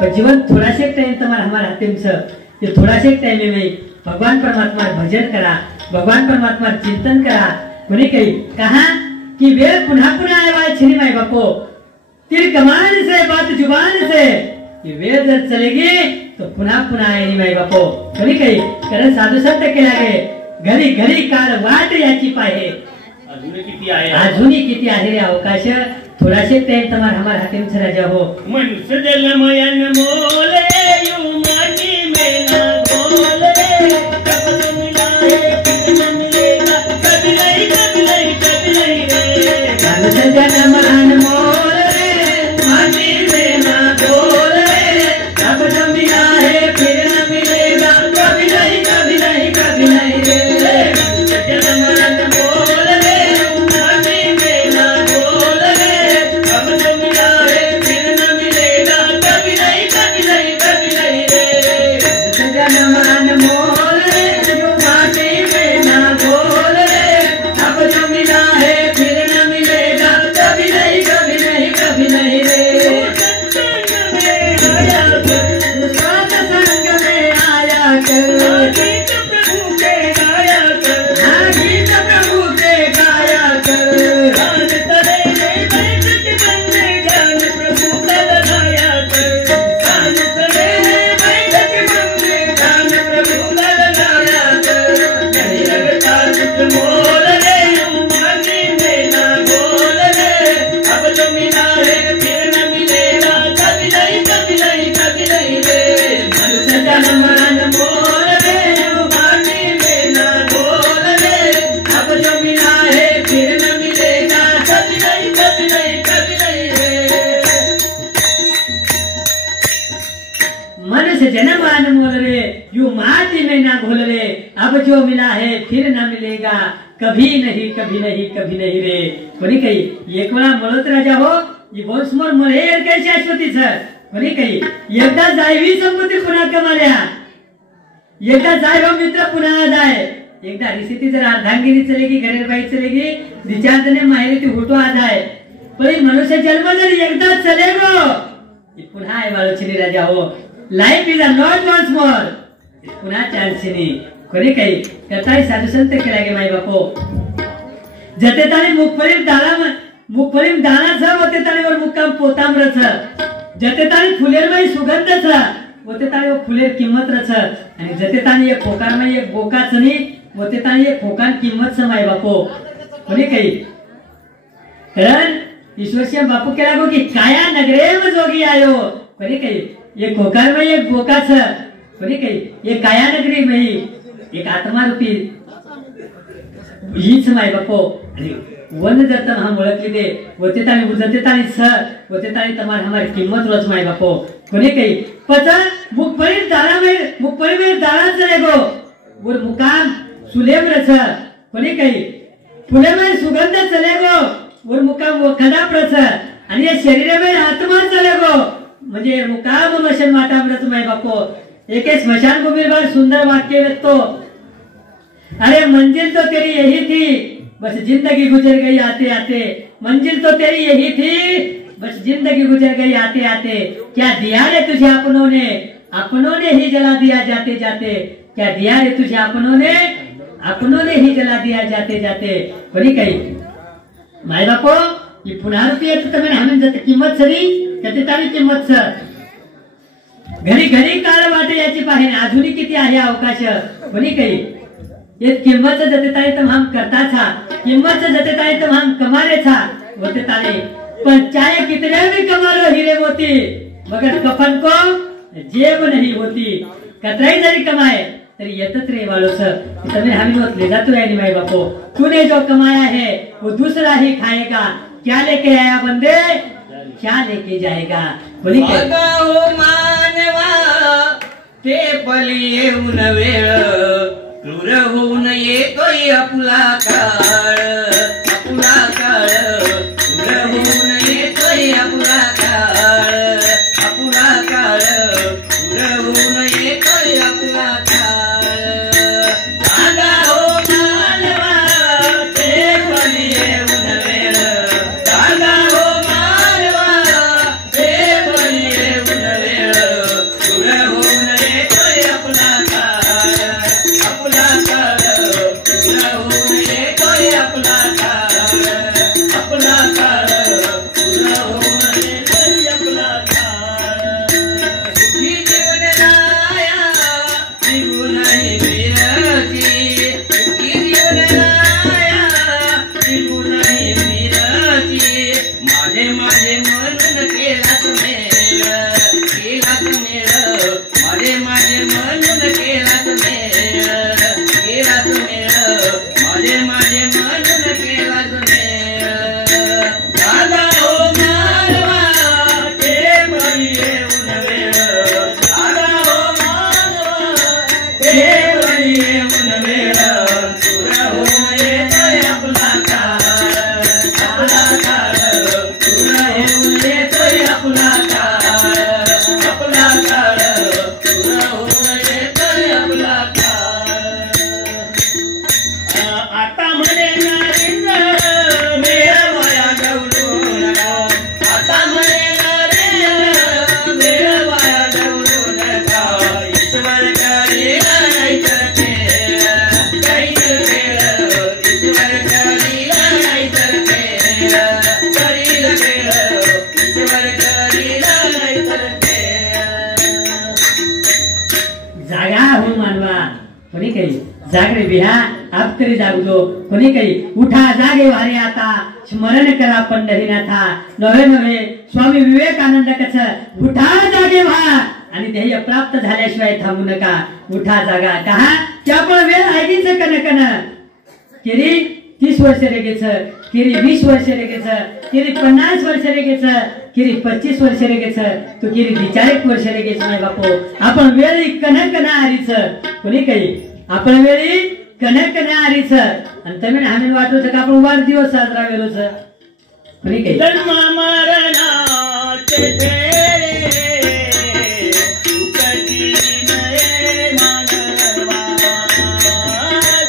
पण जीवन थोडाशे टाइम तुम्हाला हमारा हातीमचं ते थोडाशे टाइम में भगवान परमात्मा भजन करा भगवान परमात्मा चिंतन करा कोणी काही कहा कि वेळ पुन्हा पुन्हा आए छिनी माय बापो तिर कमान से बात जुबान से ये वेळ जर चलेगी तो पुन्हा पुन्हा आएगी माय बापो कोणी काही कारण साधू संत केला गे घरी घरी काल वाट याची पाहे अजूनही किती आहे रे अवकाश थोडाशे टाइम तुम्हाला हमार हातीम से राजा हो मन सजल मयन मोले यू माटी में ना बोले कब तुम मिलाए फिर न मिलेगा कभी नहीं कभी नहीं कभी नहीं रे मन सजल मन मोले माटी में ना बोले कब तुम मिलाए फिर न मिलेगा कभी नहीं कभी नहीं कभी नहीं रे सजल मन बोले माटी में ना बोले कब तुम मिलाए फिर न मिलेगा कभी नहीं कभी नहीं कभी नहीं रे सजल मन मोले जो माटी में ना बोले अब जो मिला है फिर न मिलेगा कभी नहीं कभी नहीं कभी नहीं रे सत्संग में आया कर गीत प्रभु के गाया कर गीत प्रभु के गाया कर ज्ञान तले में बैठ के बंदे ज्ञान प्रभु का लगाया कर ज्ञान तले में बैठ के बंदे ज्ञान प्रभु का लगाया कर नहीं लगता कुछ मोल रे माटी में ना बोल रे अब जो मिला है फिर न मिलेगा कभी नहीं कभी नहीं कभी नहीं रे मन सजल मन मोल रे माटी में ना बोल रे अब जो मिला है फिर न मिलेगा कभी नहीं कभी नहीं कभी नहीं रे मन से जन्म अनमोल रे यू माटी में ना घोल रे अब जो मिला है फिर ना मिलेगा कभी नहीं कभी नहीं कभी नहीं रे कोणी काही एक वेळा मळत राजा हो ही वंशमोर मळे काय शाश्वतीच कोणी काही एकदा जायवी संपत्ती पुन्हा कमाल्या एकदा जाय हो मित्र पुन्हा जाय एकदा रिसिती जर अर्धांगिनी चलेगी घरेर बाई चलेगी रिचार्जने माहेरी ती होतो आधाय पण मनुष्य जन्म जर एकदा चले गो पुन्हा आहे बाळूचिनी राजा हो life is a not once more पुन्हा चान्स नाही कोणी काही कथाही साधू संत केला गे माई बापो जते ताने मुखफरीम दाना सब होते ताने वर मुक्काम पोताम्रच जते ताणी फुलेर में सुगंध छ वते ताणी वो फुलेर किंमत छ आणि जते ताणी एक खोकार में एक बोका छनी वते ताणी एक खोकान किंमत छ माय बापो कोणी काही कारण ईश्वरसिंह बापू के लागो की काया नगरे में जोगी आयो कोणी काही एक खोकार में एक बोका छ कोणी काही ये काया नगरी में ही एक आत्मा रूपी हीच माय बापो वन जर तम हम ओळखली दे वते ताणी उजते ताणी स वते ताणी तमार हमारी किंमत रोज माय बापो कोणी काही पता मुखपरी दारा चले गो और मुकाम सुलेम रछ कोणी काही फुले में सुगंध चले गो और मुकाम वो खदा प्रच आणि या शरीर में आत्मा चले गो म्हणजे मुकाम मशन माता रच माय बापो एक स्मशान भूमि पर सुंदर वाक्य व्यक्तो अरे मंजिल तो तेरी यही थी बस जिंदगी गुजर गई आते आते मंजिल तो तेरी यही थी बस जिंदगी गुजर गई आते आते क्या दिया रे तुझे अपनों ने ही जला दिया जाते जाते क्या दिया रे तुझे अपनों ने ही जला दिया जाते जाते कोणी काही माय बापो ही पुन्हा रूपी येत तमे हमें जते किंमत सरी त्याची तारी किंमत स घरी घरी काळ वाटे याची पाहिजे आधुनिक किती आहे अवकाश कोणी काही ये किंमत जते ताई तम हम करता था किंमत जते ताई तम हम कमारे था होते ताले पर चाहे कितने भी कमा लो हीरे मोती मगर कफन को जेब नहीं होती कतराई जरी कमाए तरी येतच रे वालो सर तमे हमें मत ले जातो है माय बापो तूने जो कमाया है वो दूसरा ही खाएगा क्या लेके आया बंदे क्या लेके जाएगा बोली हो मानवा ते पली येऊन वेळ क्रूर होऊन येतोय आपला काळ क्रूर होऊन येतोय आपला काळ क्रूर होऊन येतोय आपला काळ दादा हो मानवा ते पली येऊन वेळ दादा हो मानवा ते पली येऊन वेळ क्रूर होऊन येतोय आपला काळ आपला काळ क्रूर होऊन येतोय आपला काळ आपला काळ क्रूर होऊन येतोय आपला काळ ही जीवन राया निघून नाही फिरती ही जीवन राया निघून नाही फिरती माझे माझे म्हणून केलाच मेळ माझे माझे म्हणून केलाच मेळ माझे माझे म्हणून केलाच मेळ दादा हो मानवा ते पली येऊन वेळ दादा हो मानवा ते पली येऊन वेळ क्रूर होऊन येतोय आपला काळ क्रूर होऊन येतोय आपला काळ क्रूर होऊन येतोय आपला काळ आता म्हणे नारींद्र मेळवाया गवळून आता म्हणे नारींद्र मेळवाया गवळून ईश्वर करीला नाहीतर खेळ ईश्वर करीला नाहीतर खेळ करील खेळ ईश्वर करीला नाहीतर खेळ जागा हो मानवा कोणी काही जागरे बिहा आप तरी जागलो कोणी काही उठा जागे वारे आता स्मरण करा पंढरीनाथा नवे नवे स्वामी विवेकानंद कस उठा जागे व्हा आणि ध्येय प्राप्त झाल्याशिवाय थांबू नका उठा जागा कहा की आपण वेळ आगीच कनकन केरी 30 वर्ष रेगेच केरी 20 वर्ष रेगेच केरी 50 वर्ष रेगेच केरी 25 वर्ष रेगेच तो केरी 40 वर्ष रेगेच माय बापो आपण वेळी कनकन आरीच कोणी काही आपण वेळी कनकन आरीच आणि तमिळ आम्ही वाटतो का आपण वाढदिवस साजरा केलोच कोणी काही जन्म मरणाचे फेरे सुखती नये मानवा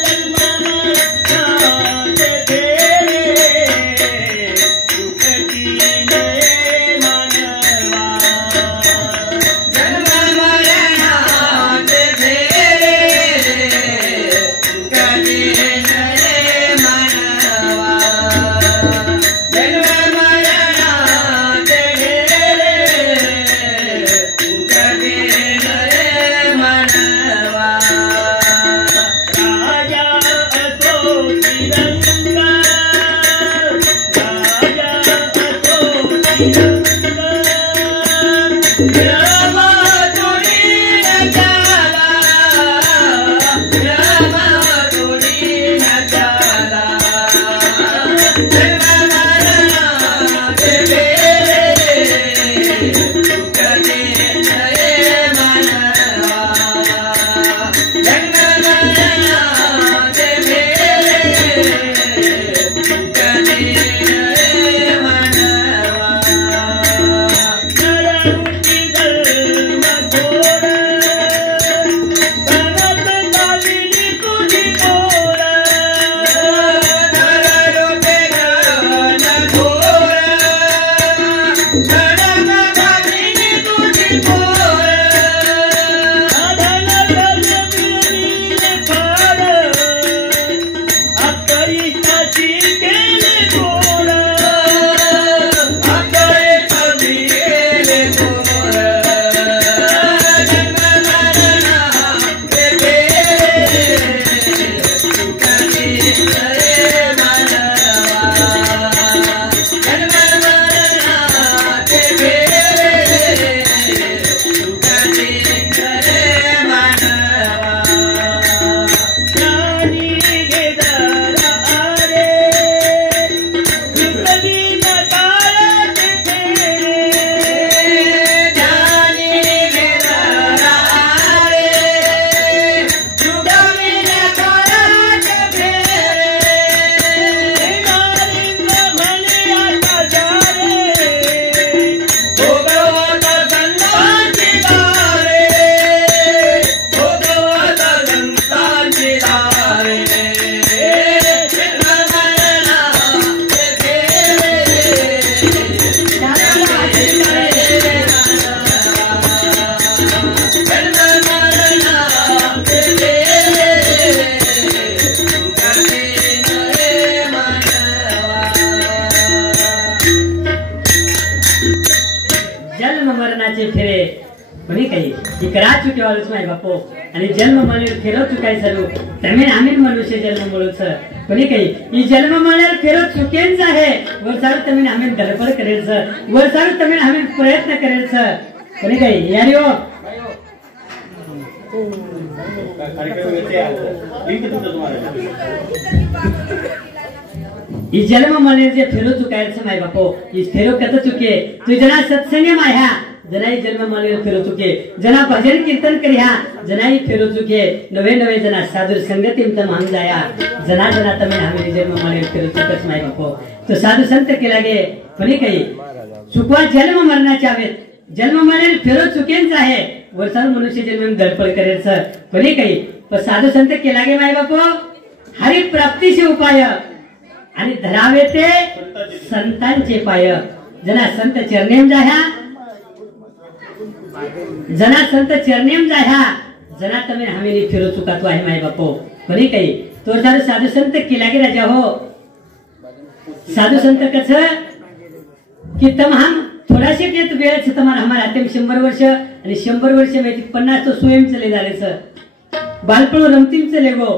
जन्म मरणाचे फेरे सुखती नये मानवा जन्म मरणाचे फेरे सुखती नये मानवा जन्म मरणाचे फेरे करा चुक्यावाळूच माय बापो आणि जन्म मळे फेरो चुकाय सरू तमे आम्ही मनुष्य जन्म मळूच कोणी काही ई जन्म मळे फेरो चुकेच आहे वर सार तमे आम्ही धडपड करेल सर वर सार तमे आम्ही प्रयत्न करेल सर कोणी काही यारी हो ई जन्म मळे जे फेरो चुकायच माय बापो ई फेरो कत चुके तू जना सत्संग माया जनाई जन्म मळे फेरो चुके जना भजन कीर्तन करिया जनाई फेरो चुके नवे नवे जना साधु संगति में हम जाया जना जना तमे हमें जन्म मळे फेरो चुकस माय बापो तो साधु संत के लागे कोणी काही चुकवा जन्म मरणाचे आहेत जन्म मळे फेरो चुकेच आहे वर्षान मनुष्य जन्म धडपड करेल सर कोणी काही पण साधु संत के लागे माय बापो हरि प्राप्तीचे उपाय आणि धरावे ते संतांचे पाय जना संत चरणेम जाया जना संत चरणेम जाया जना तमे हमें फिरो चुकातो आहे माय बापो कोणी काही तो जर साधु संत केला गे राजा हो साधु संत कस की तम हम थोडाशे के तो वेळ तुम्हाला हमारे हाते 100 वर्ष आणि 100 वर्ष में 50 तो स्वयं चले जाले सर बालपणो रमतीम चले गो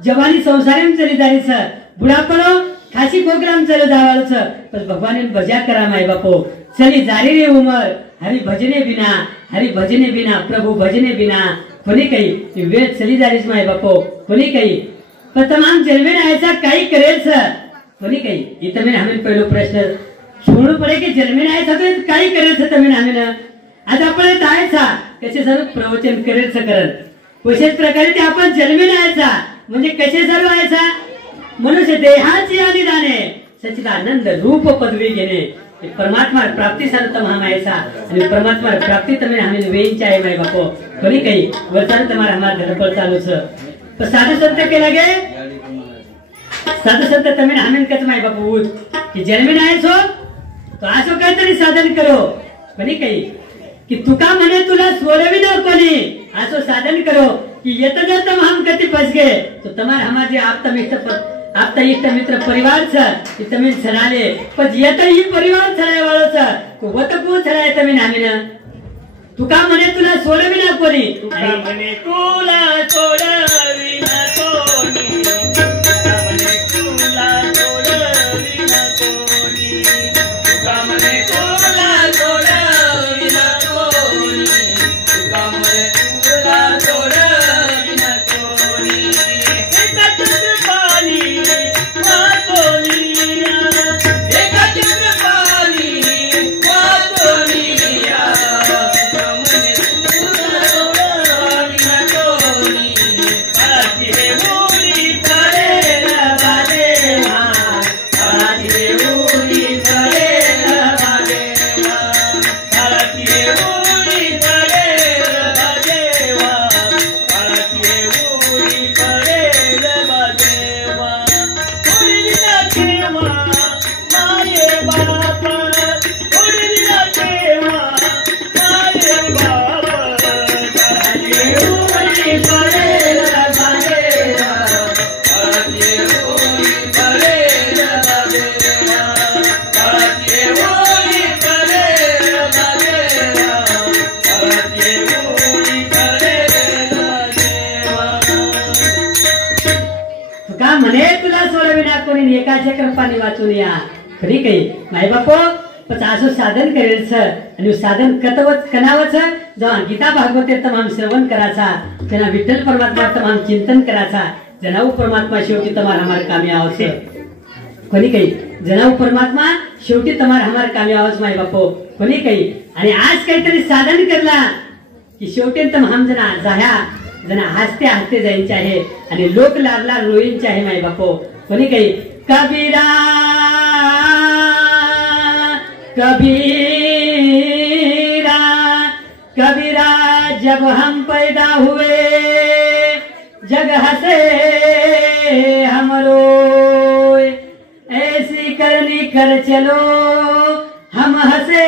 जवानी संसारेम चले जाले सर बुढ़ापणो खासी प्रोग्राम चले जावाल सर पर भगवान ने बजा करा माय बापो चली जारी रे उमर हरि भजने बिना प्रभु भजने बिना कोणी काही वेळ चली जारीच माय बापो कोणी काही पण तमाम जन्मे ऐसा काही करेल सर कोणी काही इथं मी हमें पहिलो प्रश्न छोड़ू पड़े की जन्मे ऐसा तो काही करेल सर तमे हमें आज आपण तायचा कसे सर्व प्रवचन करेल सर करत कशाच प्रकारे ते आपण जन्मे ऐसा म्हणजे कसे सर्व ऐसा मनुष्य देहाची आदि दाने सच्चिदानंद रूप पदवी घेणे परमात्मा प्राप्ति सर्वतम हम ऐसा आणि परमात्मा प्राप्ति तमे हमें वेच आहे माय बापो कोणी काही वर्तन तुम्हारा हमारा धडपड चालू छ तो साधु संत के लगे साधु संत तमे हमें कच माय बापो उठ की जन्मे नाही सो तो आसो काहीतरी साधन करो कोणी काही की तुका म्हणे तुला सोडवी न कोणी आसो साधन करो कि येत जर हम कति फंस गए तो तुम्हारा हमारे आपता इष्ट मित्र परिवार छ तमे छराले पण येत ही परिवार छराय वाळो छ को वत को छराय तमे नामिना तुका म्हणे तुला सोडवी ना कोणी तुका म्हणे तुला सोडवी ना कोणी तुका म्हणे तुला सोडवी ना कोणी तुका म्हणे एकाच्या कृपाने वाचून या खरी काही माय बापो पण असं साधन करेल आणि साधन कनावच जेव्हा गीता भागवते तमाम श्रवण करायचा त्यांना विठ्ठल परमात्मा तमाम चिंतन करायचा जनाऊ परमात्मा शेवटी तुम्हाला हमार कामी आवश्य कोणी काही जनाऊ परमात्मा शेवटी तुम्हाला हमार कामी आवाज माय बापो कोणी काही आणि आज काहीतरी साधन करला की शेवटी तम हम जना जाह्या जना हसते हसते जायचे आहे आणि लोक लाभला रोईंचे आहे माय बापो कोणी काही कबीरा कबीरा कबीरा जब हम पैदा हुए जग हसे हम रोए ऐसी करनी कर चलो हम हसे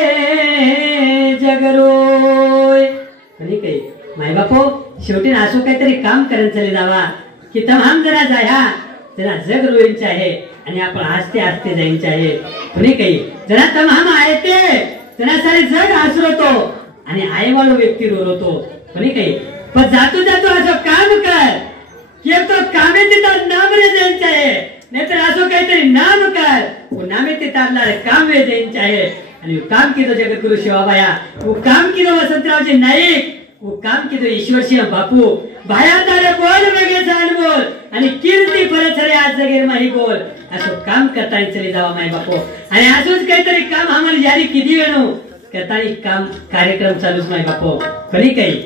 जग रोए कोणी काही माय बापो शेवटी असो काहीतरी काम करत चले जावा की तमाम जरा जाया जरा जग रोईंचे आहे आणि आपण हसते हसते जायचे आहे कोणी काही जरा तमाम आहे ते जरा सारे जग हसरतो आणि आईवाळू व्यक्ती रोवतो कोणी काही पण जातो जातो असं काम कर की तो कामे तिथं नाम रे द्यायचं आहे नाहीतर असं काहीतरी नाम कर वो नामे ते तारणार काम वे द्यायचं आहे आणि काम केलं जगद्गुरु शिवाबाया वो काम केलं वसंतरावचे नाईक वो काम केलं ईश्वरसिंह बापू भाया तारे बोल वेगळे जाण बोल आणि कीर्ती परत रे आज जगेर माही बोल असं काम करता चले जावा माय बापू आणि असंच काहीतरी काम आम्हाला यारी किती वेणू करता काम कार्यक्रम चालूच माय बापू खरी काही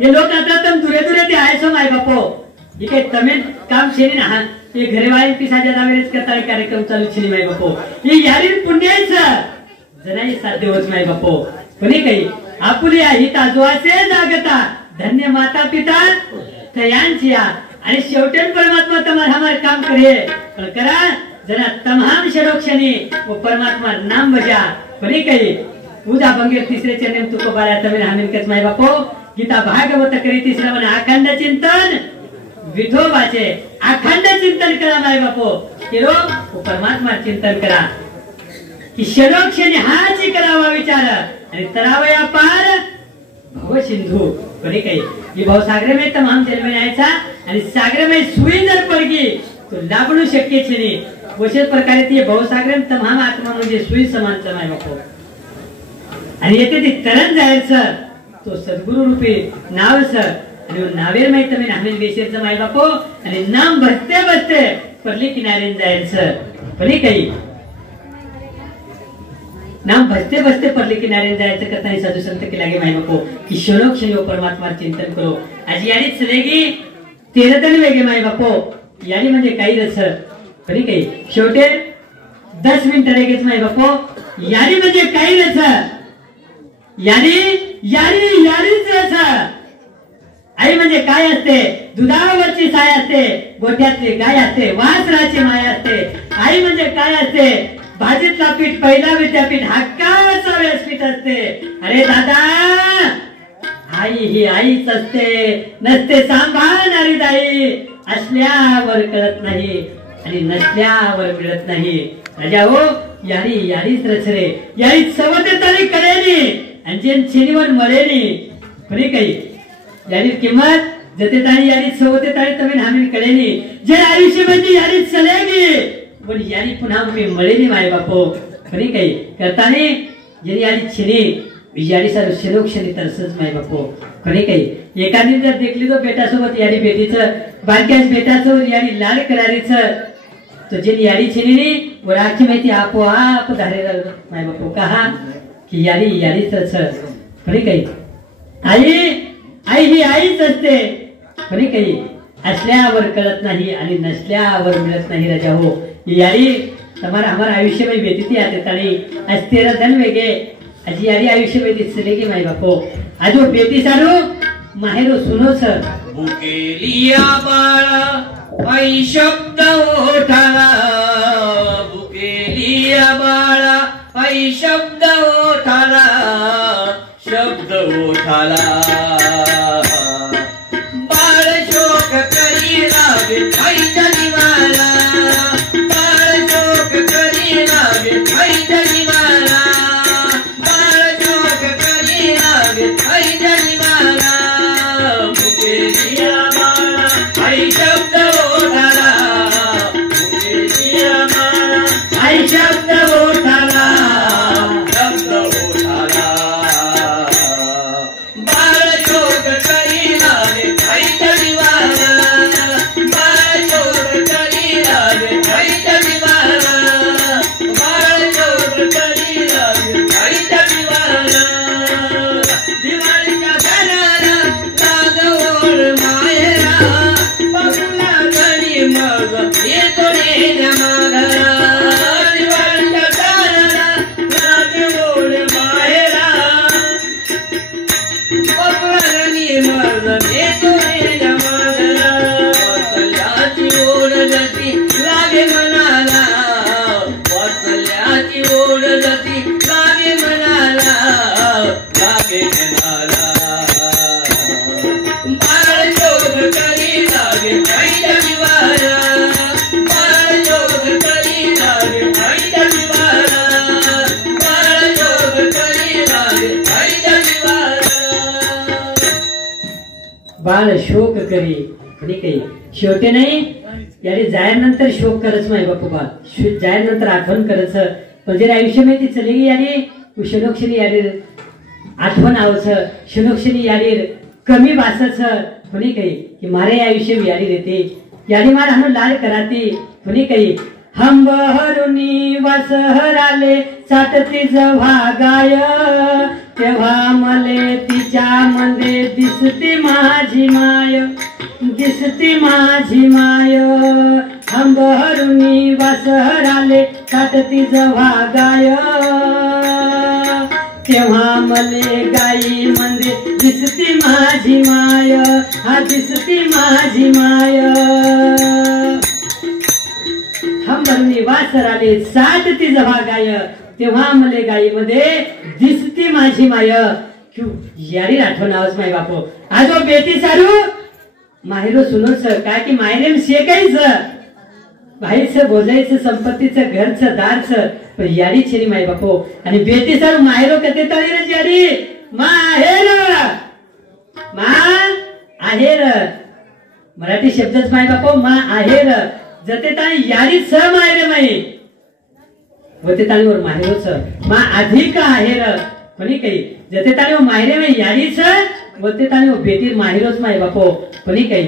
हे लोक आता तम दुरे दुरे ते आहे सो माय बापू हे काही तमिळ काम शेरी ना हे घरेवाळी पिसाच्या दावेच करता कार्यक्रम चालू छिली माय बापू हे यारी पुण्याच जनाही साध्य होत माय बापू कोणी काही आपुल्या हिता जो असे जागता धन्य माता पिता तयांची आणि शेवटी परमात्मा तुम्हाला हमारे काम करे पण करा जरा तमाम शरोक्षणी वो परमात्मा नाम बजा कोणी काही उदा बंगेर तिसरे चरण तुको बाळा तमिळ हामिन कच माय बापो गीता भागवत करी तिसरा म्हणे अखंड चिंतन विठोबाचे अखंड चिंतन करा माय बापो केलो वो परमात्मा चिंतन करा की शरोक्षणी हाच करावा विचार आणि तरावया पार भव सिंधू कोणी काही ही भावसागर में तमाम जन्म यायचा आणि सागर में सुई जर पडगी तो लाभणू शक्य छे वशेच प्रकारे ती भावसागर तमाम आत्मा म्हणजे सुई समान समाय बापो आणि येते ती तरण जायचं तो सद्गुरु रूपी नाव सर आणि नावेर माहित मी नामेल वेशेचं माय बापो आणि नाम बसते बसते परली किनारे जायचं कोणी काही नाम बसते बसते परले किनारे जायचं करता साधु संत के लागे माय बापो की क्षणोक्षणी परमात्मा चिंतन करो आज यारी चलेगी 13 दिन वेगे माय बापो यारी म्हणजे काही रस खरी काही शेवटे 10 मिनिट लगेच माय बापो यारी म्हणजे काही रस यारी यारी यारीच रस आई म्हणजे काय असते दुधावरची साय असते गोठ्यातली गाय असते वासराची माय असते आई म्हणजे काय असते भाजीतला पीठ पहिला विद्यापीठ हक्काचा व्यासपीठ असते अरे दादा आई ही आईच असते नसते सांभाळणारी दाई असल्यावर कळत नाही आणि नसल्यावर मिळत नाही राजा हो यारी यारीच रचरे यारी सवते तरी कळेनी आणि जे शेनीवर मळेनी खरी काही यारी किंमत जते तारी यारी सवते तारी तमेन हामीन कळेनी जे आयुष्यामध्ये यारी चलेगी पण यारी पुन्हा मी मळेनी माय बापो खरी काही करताने जरी यारी छिनी यारी सर शिरोक्षणी तरसच माय बापो खरी काही एखादी जर देखली तो बेटा सोबत यारी बेटीचं बारक्याच बेटाचं यारी लाड करारीचं तो जे यारी छिनी व राखी माहिती आपोआप धारेला माय बापो कहा की यारी यारीच खरी काही आई आई ही आईच असते खरी काही असल्यावर कळत नाही आणि नसल्यावर मिळत नाही राजा हो यारी तुम्हारा हमारा आयुष्य में व्यतीत आते तानी आज 13 दिन वेगे आज यारी आयुष्य में चलेगी माय बापो आज वो बेटी सारो माहेरो सुनो सर बुकेलिया बाळा आई शब्द ओठाला बुकेलिया बाळा आई शब्द ओठाला शब्द ओठाला बाळ शोक करी रावे आई जनिवाला बाळ शोक करी रावे आई जनिवाला बाळ शोक करी रावे आई जनिवाला बुकेलिया बाळा आई शब्द ओठाला बुकेलिया लागे आईच्या दिवाला दिवाळीच्या सणाला लागवड माहेरा बघला गणी मग येतो रे जमाघरा दिवाळीच्या सणाला लागवड माहेरा बघला गणी मग येतो रे जमाघरा वाचल्याची ओढ जाती लागे मनाला वाचल्याची ओढ जाती लागे मनाला लागे मनाला बाळ योग करी लागे आईच्या दिवाला बाळ योग करी लागे आईच्या दिवाला बाळ योग करी लागे आईच्या दिवाला बाळ शोक करी आणि काही शेवटी नाही याने जायनंतर शोक करच माय बापू बा जायनंतर आठवण करच म्हणजे आयुष्य माहिती चली याने क्षणोक्षणी याने आठवण आवच क्षणोक्षणी याने कमी भासच कोणी काही की मारे आयुष्य यारी देते याने मार हम लाड कराती कोणी काही हम बहरुनी वसहराले सातती जव्हा गाय तेव्हा मले तिच्या मध्ये दिसती माझी माय दिसती माझी माय हम बहरुनी वसहराले सातती जव्हा गाय तेव्हा मले गाई मध्ये दिसती माझी माय हा दिसती माझी माय हम बहरुनी वासराले सातती जव्हा गाय तेव्हा मले गाई मध्ये दिसती माझी माय यारी आठवण आवच माय बापो आजो बेटी सारू माहेरो सुनो सर काय की मायरेम शेकायचं बाहेरचं बोजायचं संपत्तीचं घरचं दारचं पण यारी छेरी माय बापो आणि बेटी सारू माहेरो कथे तळी रे यारी माहेर मा आहेर मराठी शब्दच माय बापो मा आहेर जते ताणी यारी स मायरे माई होते ताणीवर माहेरोच मा अधिक आहेर कोणी काही जते ताणी मायरे माई यारीच होते ताणी बेटीर माहेरोच माय बापो कोणी काही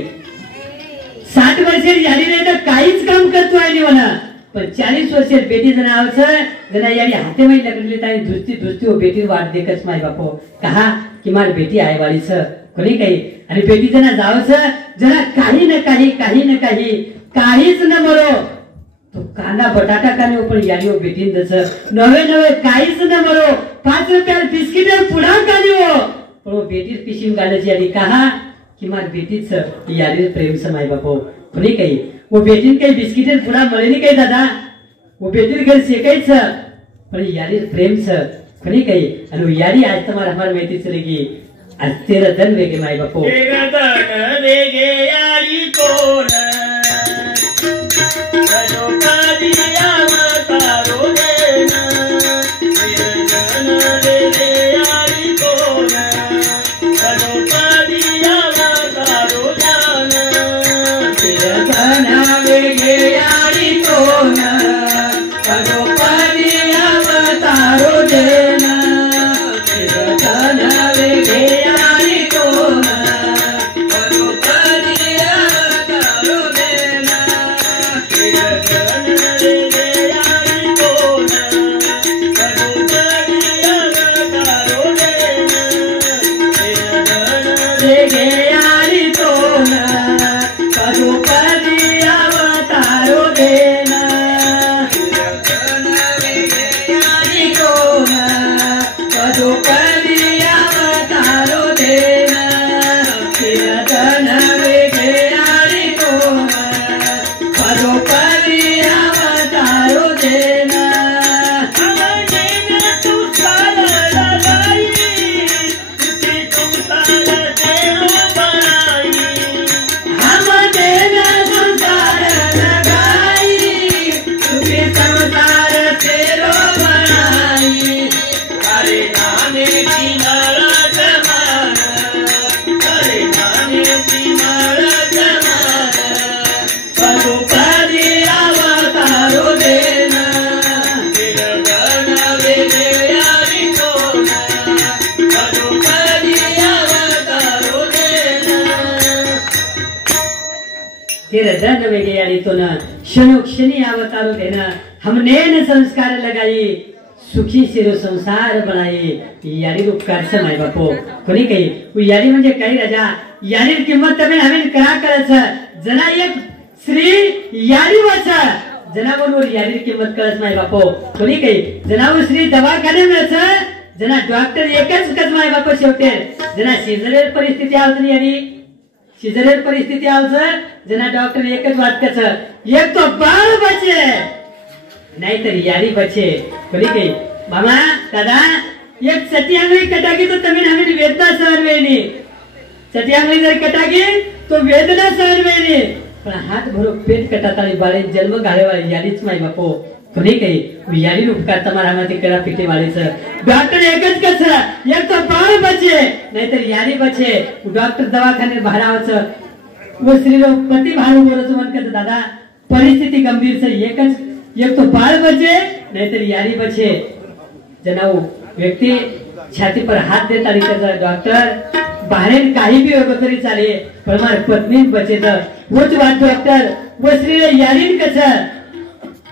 60 वर्षे यारी नाही तर काहीच काम करतो आहे म्हणा पण 40 वर्षे बेटी जण आवचं जना यारी हाते माई लगडली ताई दुसती दुसती हो बेटी वाट देखच माय बापो कहा की मार बेटी आहे वाळीच कोणी काही आणि बेटी जना जावचं जरा काही न काही काहीच न मरो तो कांदा बटाटा काने पण यारी हो बेटीन दस नवे काहीच न मरो 5 रुपया बिस्किट पुढा काने हो पण बेटी पिशीम गाण्याची यारी कहा कि मार बेटीच यारी प्रेम समाय बापो कोणी काही वो बेटीन काही बिस्किट पुढा मळे नाही काही दादा वो बेटीन घर शेकायच पण यारी प्रेम कोणी काही आणि यारी आज तुम्हाला हमार माहिती चलेगी आज तेरा धन वेगे माय बापो तेरा धन वेगे यारी कोण करो कादिया तारो देना तेरा धन वेगे यारी कोण करो कादिया तारो जाना तेरा धन वेगे यारी कोण करो कादिया तारो देना तेरा धन वेगे यारी कोण करो कादिया तारो देना तेरा धन वेगे यारी कोण करो कादिया तारो देना तेरा धन वेगे यारी कोण करो कादिया तारो देना धन वेगे यारी कोण करो कादिया तारो देना तेरा धन वेगे यारी कोण करो कादिया तारो देना हमने तू साला लगाई तुझे तुम साला से हम बनाई हम देना संसार लगाई तुझे संसार तेरो बनाई अरे नाने की मारा जमाना अरे नाने की मारा जमाना करो कादिया तारो देना तेरा धन वेगे यारी कोण करो कादिया तारो देना तेरा धन वेगे यारी तो न क्षणो क्षणी अवतारो देना हमने न संस्कार लगाई सुखी शिरो संसार बनाये यारी उपकार से माय बापो कोणी काही यारी म्हणजे काही राजा यारी किंमत तुम्ही हमें करा करच जना एक श्री यारी वाचा जनावर यारी किंमत करच माय बापो कोणी काही जनावर श्री दवाखाने मिळच जना डॉक्टर एकच कच माय बापो शेवटे जना सिजरेल परिस्थिती आवतली यारी सिजरेल परिस्थिती आवच जना डॉक्टर एकच वाटकच एक तो बाळ बचे नहीं तो यारी बचे बोली गई मामा दादा एक सती आंगली कटागी तो तमिल हमें वेदना सहन वेनी सती आंगली जर कटागी तो वेदना सहन वेनी पण हात भरो पेट कटाताळी बाळे जन्म घालेवाळे यारीच माई बापो कोणी काही यारी उपकार तुम्हारा हमारे करा पिटे वाले से डॉक्टर एकच कस एक तो बाळ बचे नहीं तो यारी बचे डॉक्टर दवाखाने भारावच वो श्रीरो पति भारू बोलच मन करत दादा परिस्थिती गंभीर से एकच एक तो बाळ बचे नहीं तो यारी बचे जनाऊ व्यक्ति छाती पर हाथ देता लिखा डॉक्टर बाहेर काही भी होगो तरी चाले पण मार पत्नी बचे तर वोच बात डॉक्टर वो श्री यारी कस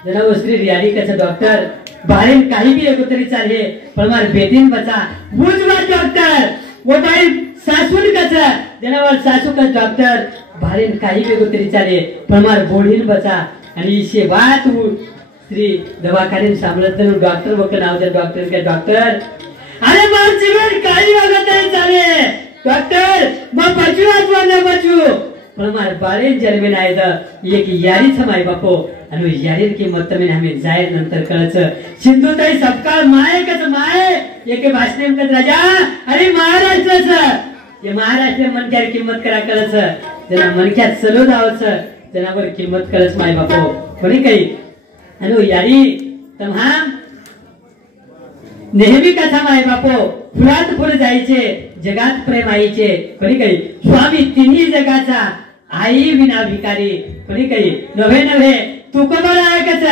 जना वो श्री यारी कस डॉक्टर बाहेर काही भी होगो तरी चाले पण मार बेटीन बचा वोच बात डॉक्टर वो बाई सासून कस जना वो सासू कस डॉक्टर बाहेर काही भी होगो तरी चाले पण मार बोडीन बचा आणि इसे बात श्री दवाखाने सांभळत डॉक्टर वगैरे नाव द्या डॉक्टर के डॉक्टर अरे मार जीवन काही वागत नाही चाले डॉक्टर मग बचू अथवा न बचू पण मार बाळे जन्मे नाही द एक यारीच माय बापो आणि यारीर की मत में हमें जाहीर नंतर कळच सिंधुताई सबका माय कस माय एके भाषणे में राजा अरे महाराष्ट्राचं ये महाराष्ट्र मनक्यार किंमत करा कळच जना मनक्यात चलो जावच जनावर किंमत कळच माय बापो कोणी काही आणि यारी तम्हा नेहमी कथा माय बापो फुलात फुल जायचे जगात प्रेम आईचे कोणी काही स्वामी तिन्ही जगाचा आई विना भिकारी कोणी काही नव्हे नव्हे तुका मला कस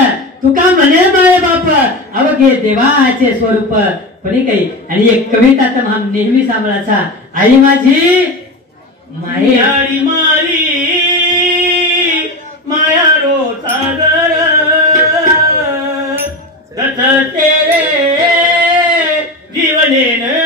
तुका म्हणे माय बाप अवघे देवाचे स्वरूप कोणी काही आणि एक कविता तम्हा नेहमी सांभाळाचा आई माझी मायाळी मारी माया रो सागर रथ तेरे जीवने न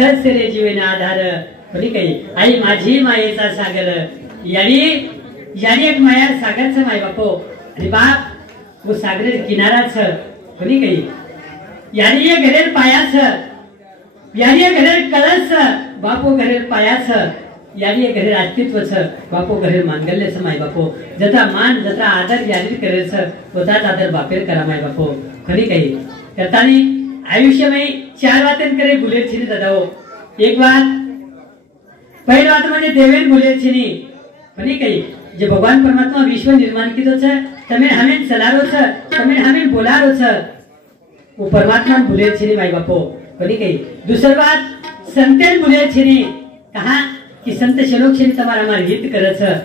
तसंच रे जीवन आधार कोणी काही आई माझी मायेचा सागर यारी एक माया सागरचं माय बापो आणि बाप वो सागर किनाराच कोणी काही यारी ये घरेल पायाच यारी ये घरेल कळस बापो घरेल पायाच यारी ये घरेल अस्तित्वच बापो घरेल मांगल्यच माय बापो जता मान जता आदर यारी करेल होताच आदर बापेर करा माय बापो खरी काही करतानी आयुष्य में 4 बातें करे बुलेट छिनी दादा हो एक बात पहली बात म्हणजे देवेन बुलेट छिनी खरी काही जे भगवान परमात्मा विश्व निर्माण कीधो छ तमे हमें चलारो छ तमे हमें बोलारो छ वो परमात्मा बुलेट छिनी माय बापो खरी काही दूसरी बात संतेन बुलेट छिनी कहा कि संत शलोक छिनी तुम्हारा हमार हित करे छ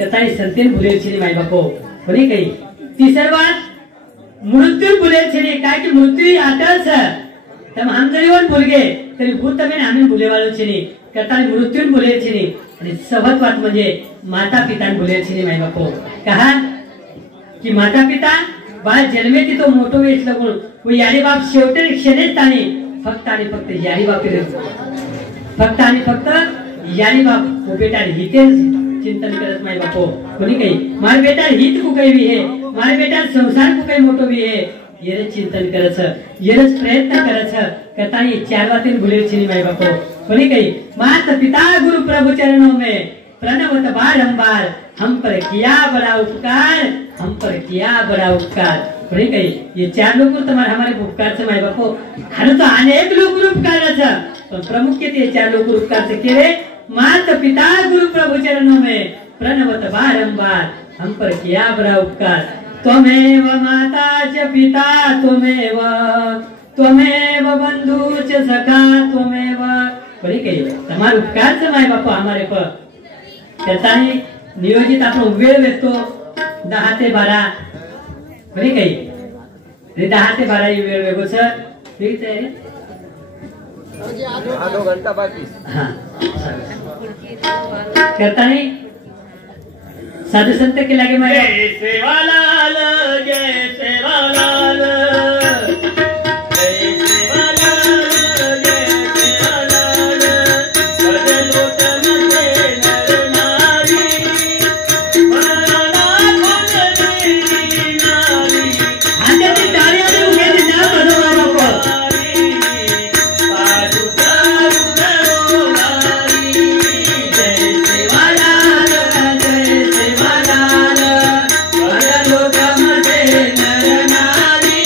कताई संतेन बुलेट छिनी माय बापो खरी काही तीसरी बात मृत्यू बुलेल छे काय की मृत्यू आताच तम हम जरी वन बोलगे तरी भूत तमे आम्ही बोलेवालो छे कताई मृत्यू बोलेल छे आणि सहत बात म्हणजे माता पिता बोलेल छे माय बापो कहा की माता पिता बाळ जन्मे ती तो मोठो वेच लगून वो यारी बाप शेवटे क्षणेच ताणी फक्त आणि फक्त यारी बाप फक्त आणि फक्त यारी बाप वो बेटा हिते चिंतन करत माय बापो कोणी काही मार बेटा हित को काही भी है मारे बेटा संसार को कई मोटो भी है ये चिंतन करछ ये प्रयत्न करछ कताई 4 बातें भूले छिनी माय बापो बोली कही माता पिता गुरु प्रभु चरणों में प्रणवत बारंबार हम पर किया बड़ा उपकार हम पर किया बड़ा उपकार बोली कही ये 4 लोग तुम्हारे हमारे उपकार से माय बापो हर तो अनेक लोग उपकार छ तो प्रमुख के ये 4 लोग उपकार से केरे माता पिता गुरु प्रभु चरणों में प्रणवत बारंबार हम पर किया बड़ा उपकार त्वमेव माता च पिता त्वमेव बंधु च सखा त्वमेव बड़ी कही तुम्हारे उपकार से माय बापा हमारे पर त्यातानी नियोजित आपण वेळ वेतो 10 ते 12 बड़ी कही 10 ते 12 ही वेळ वेगो छ ठीक आहे आधो घंटा बाकी हां करतानी साधु संत के लगे मारे जय सेवालाल जय सेवालाल जय सेवालाल जय सेवालाल बदलो तमसे नर नारी मनाला खोजली नारी हाताची टाळी आली उगे ना बदो बाबा साधु साधु नरो नारी जय सेवालाल जय सेवालाल बदलो तमसे नर नारी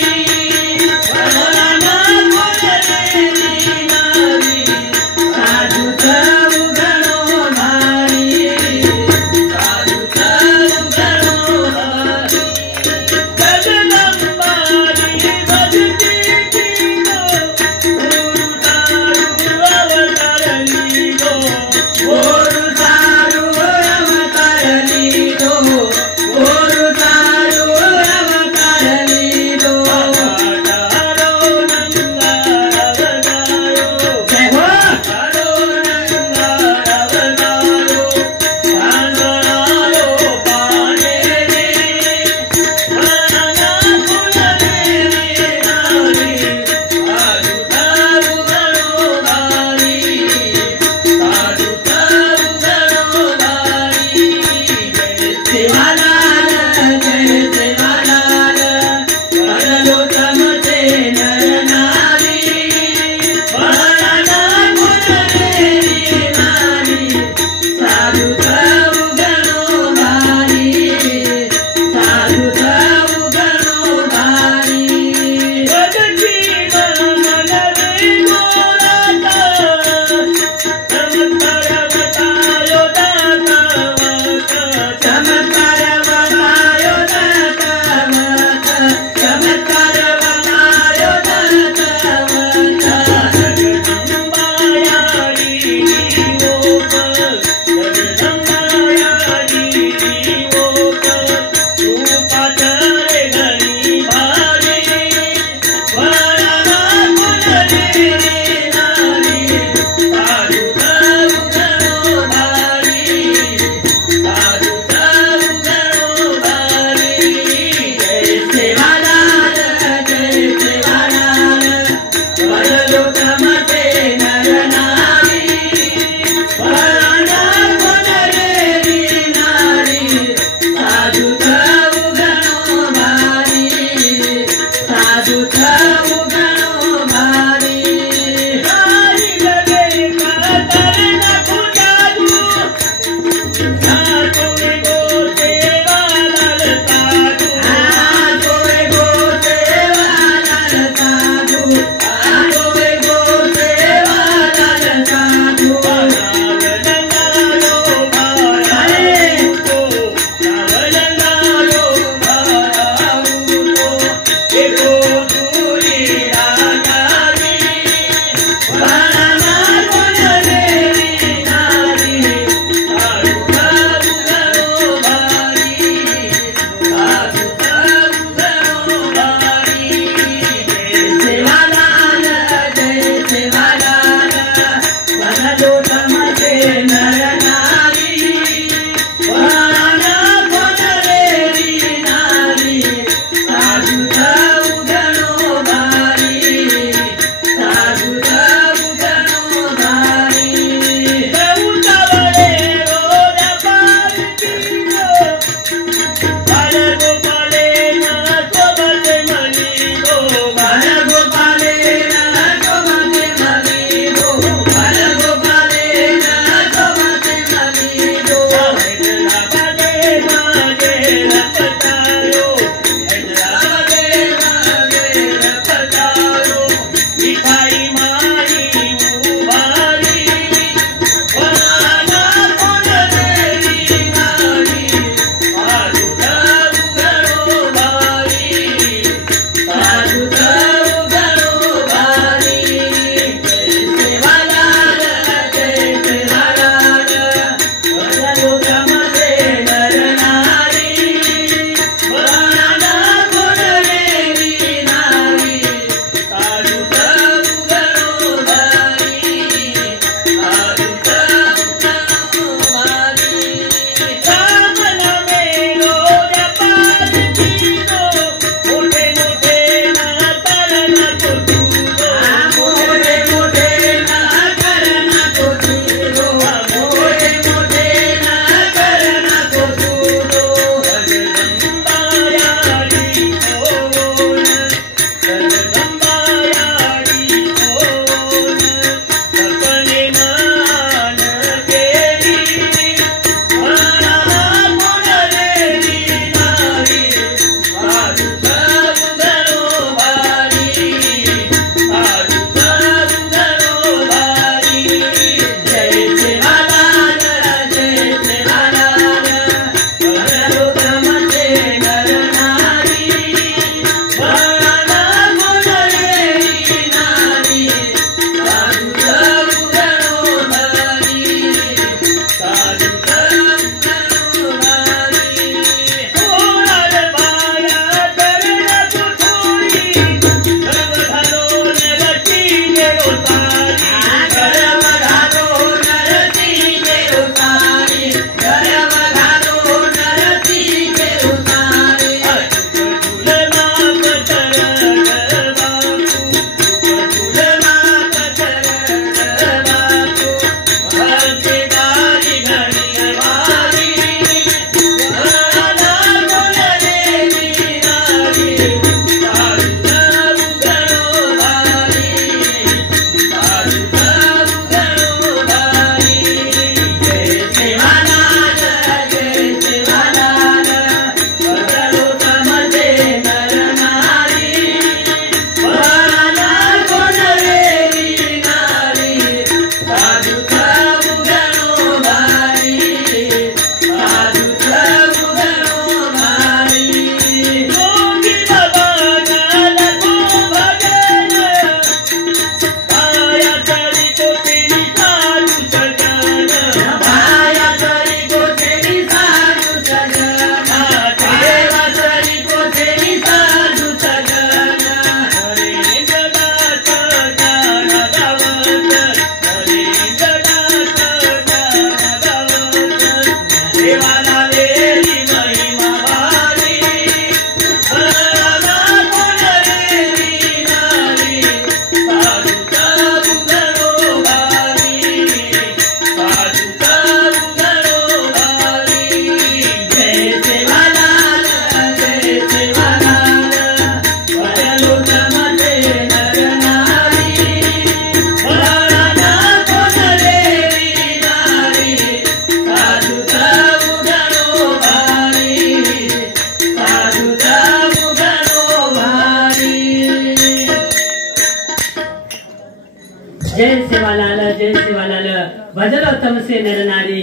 भजलो तमसे नर नारी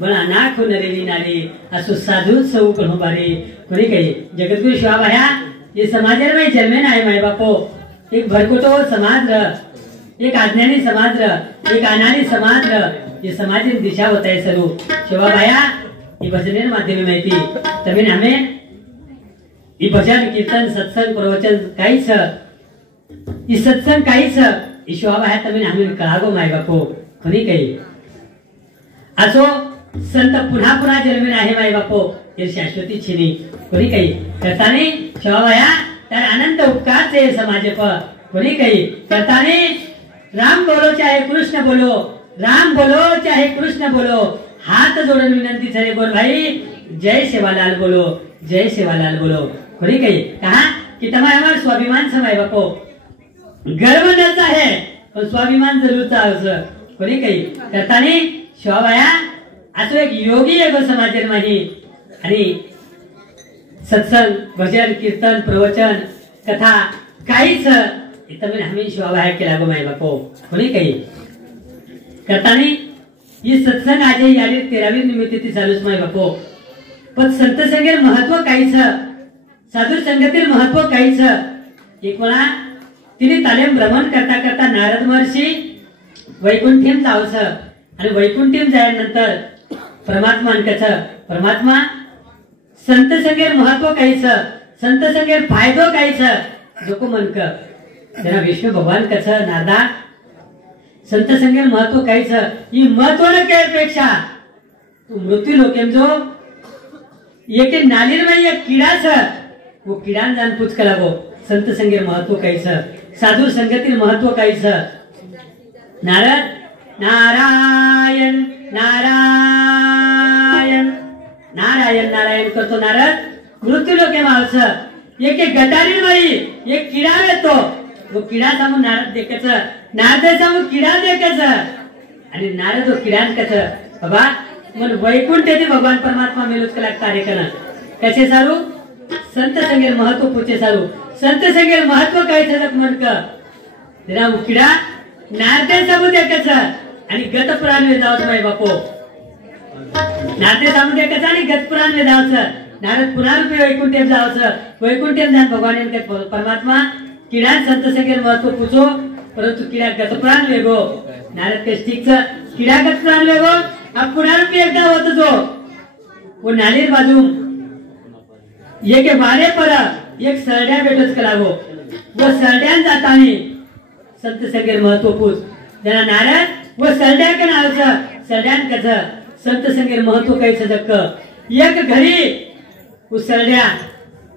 बना नाखो नरेली नारी असो साधू सौ कहो बारी कोणी काही जगद्गुरु शिवाबाया ये समाज में जन्मे ना माय बापो एक भरकुटो समाज एक आज्ञानी समाज एक अनानी समाज ये समाज दिशा होता है सरू शिवाबाया ये भजने माध्यम माहिती तमें हमें ये भजन कीर्तन सत्संग प्रवचन काहीच ये सत्संग काहीच शिवाबाया तमें हमें कळागो माय बापो कोणी काही असो संत पुन्हा पुन्हा जन्मीन आहे माई बापो हे शाश्वती छिनी कोणी काही करताने शिवाबाया तर अनंत उपकार से समाज पर कोणी काही करताने राम बोलो चाहे कृष्ण बोलो राम बोलो चाहे कृष्ण बोलो हाथ जोड़न विनंती छे बोल भाई जय सेवालाल बोलो जय सेवालाल बोलो कोणी काही कहा कि तुम्हारे हमारे स्वाभिमान समय बापो गर्व नचा है पण स्वाभिमान जरूरचा असं कोणी काही करताने शिवाबाया असो एक योगी आहे समाजामध्ये आणि सत्संग भजन कीर्तन प्रवचन कथा काहीच इथं मी आम्ही शिवाबाया केला गो माय बापो कोणी काही करताना ही सत्संग आज यादी 13वी निमित्त चालूच माय बापो पण संत संगेर महत्व काहीच साधू संगतीर महत्व काहीच एक वेळा तिने तालीम भ्रमण करता करता नारद महर्षी वैकुंठीम जावस आणि वैकुंठीम जायनंतर परमात्मा परमात्मा संत संगेर महत्व काहीच संत संगेर फायदो काहीच जोको मनक तेना विष्णु भगवान कस नादा संत संगेर महत्व काहीच ही महत्व न पेक्षा तू मृत्यू लोकेम जो एके नालीर में एक कीड़ा छ वो कीड़ा जान पूछ कला गो संत संगेर महत्व काहीच साधु संगतीर महत्व काहीच नारद नारायण नारायण नारायण नारायण करतो नारद मृत्यू लोके मावस एक एक गटारी बाई एक किडा येतो वो किडा सामू नारद देखच नारद सामू किडा देखच आणि नारद किडान कच बाबा मन वैकुंठ येते भगवान परमात्मा मेलुच कला कार्य करा कसे सारू संत संगेर महत्व पूछे सारू संत संगेर महत्व काय छक मन क तेरा किडा नारद सामू देखच आणि गत प्राण वे जावत माय बापो नारद सामू देखच आणि गत प्राण वे जावत नारद पुन्हा वैकुंठेम जावच वैकुंठेम जान भगवान के परमात्मा किडा संत संगेर महत्व पूछो परंतु किडा गत प्राण वेगो नारद के ठीक छ किडा गत प्राण वेगो अब पुन्हा एकदा होत जो वो नालीर बाजू ये के बारे पर एक सरड्या भेटच कलागो वो सरड्यान जातानी संत संगेर महत्व पूछ जना नारद वो सरड्या के नाव छ सरड्यान कस संत संगेर महत्व काही सजक एक घरी उसरड्या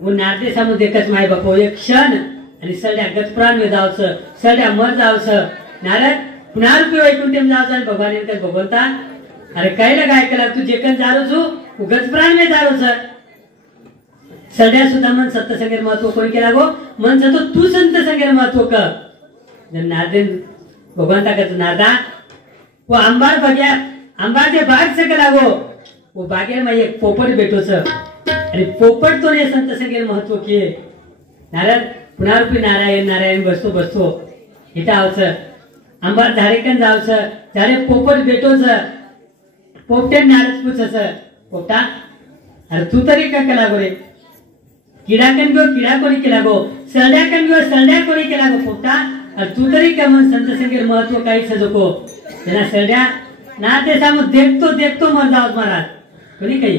वो नारदे सामू देखच माय बापो एक क्षण आणि सरड्या गत प्राण में जावच सरड्या मर जावच नारद पुन्हा वैकुंठम जावच आणि भगवान के भगवंता अरे काय लगाय कला तू जेकन जारो छु वो गत प्राण में जावच सरड्या सुद्धा मन सत्य संगेर महत्व कोण केला गो मन जतो तू संत संगेर महत्व क नारदे भगवंता कच नारदा वो अंबार बग्या अंबार जे बाग से कला गो वो बागेर में एक पोपट बेटो छ आणि पोपट तो ने संत संगेर महत्व किए नारद पुन्हा नारायण नारायण बसतो बसतो इथं आवच अंबार झारेकन जावच झारे पोपट बेटोच पोपटे नारद पूछस पोपटा अरे तू तरी काय केला गो रे किडाकन गो किडा कोणी केला गो सरड्याकन गो सरड्या कोणी केला गो पोपटा अरे तू तरी काय मन संत संगेर महत्व काही सजको जना सरड्या ना ते सामू देखतो देखतो मर जावत महाराज कोणी काही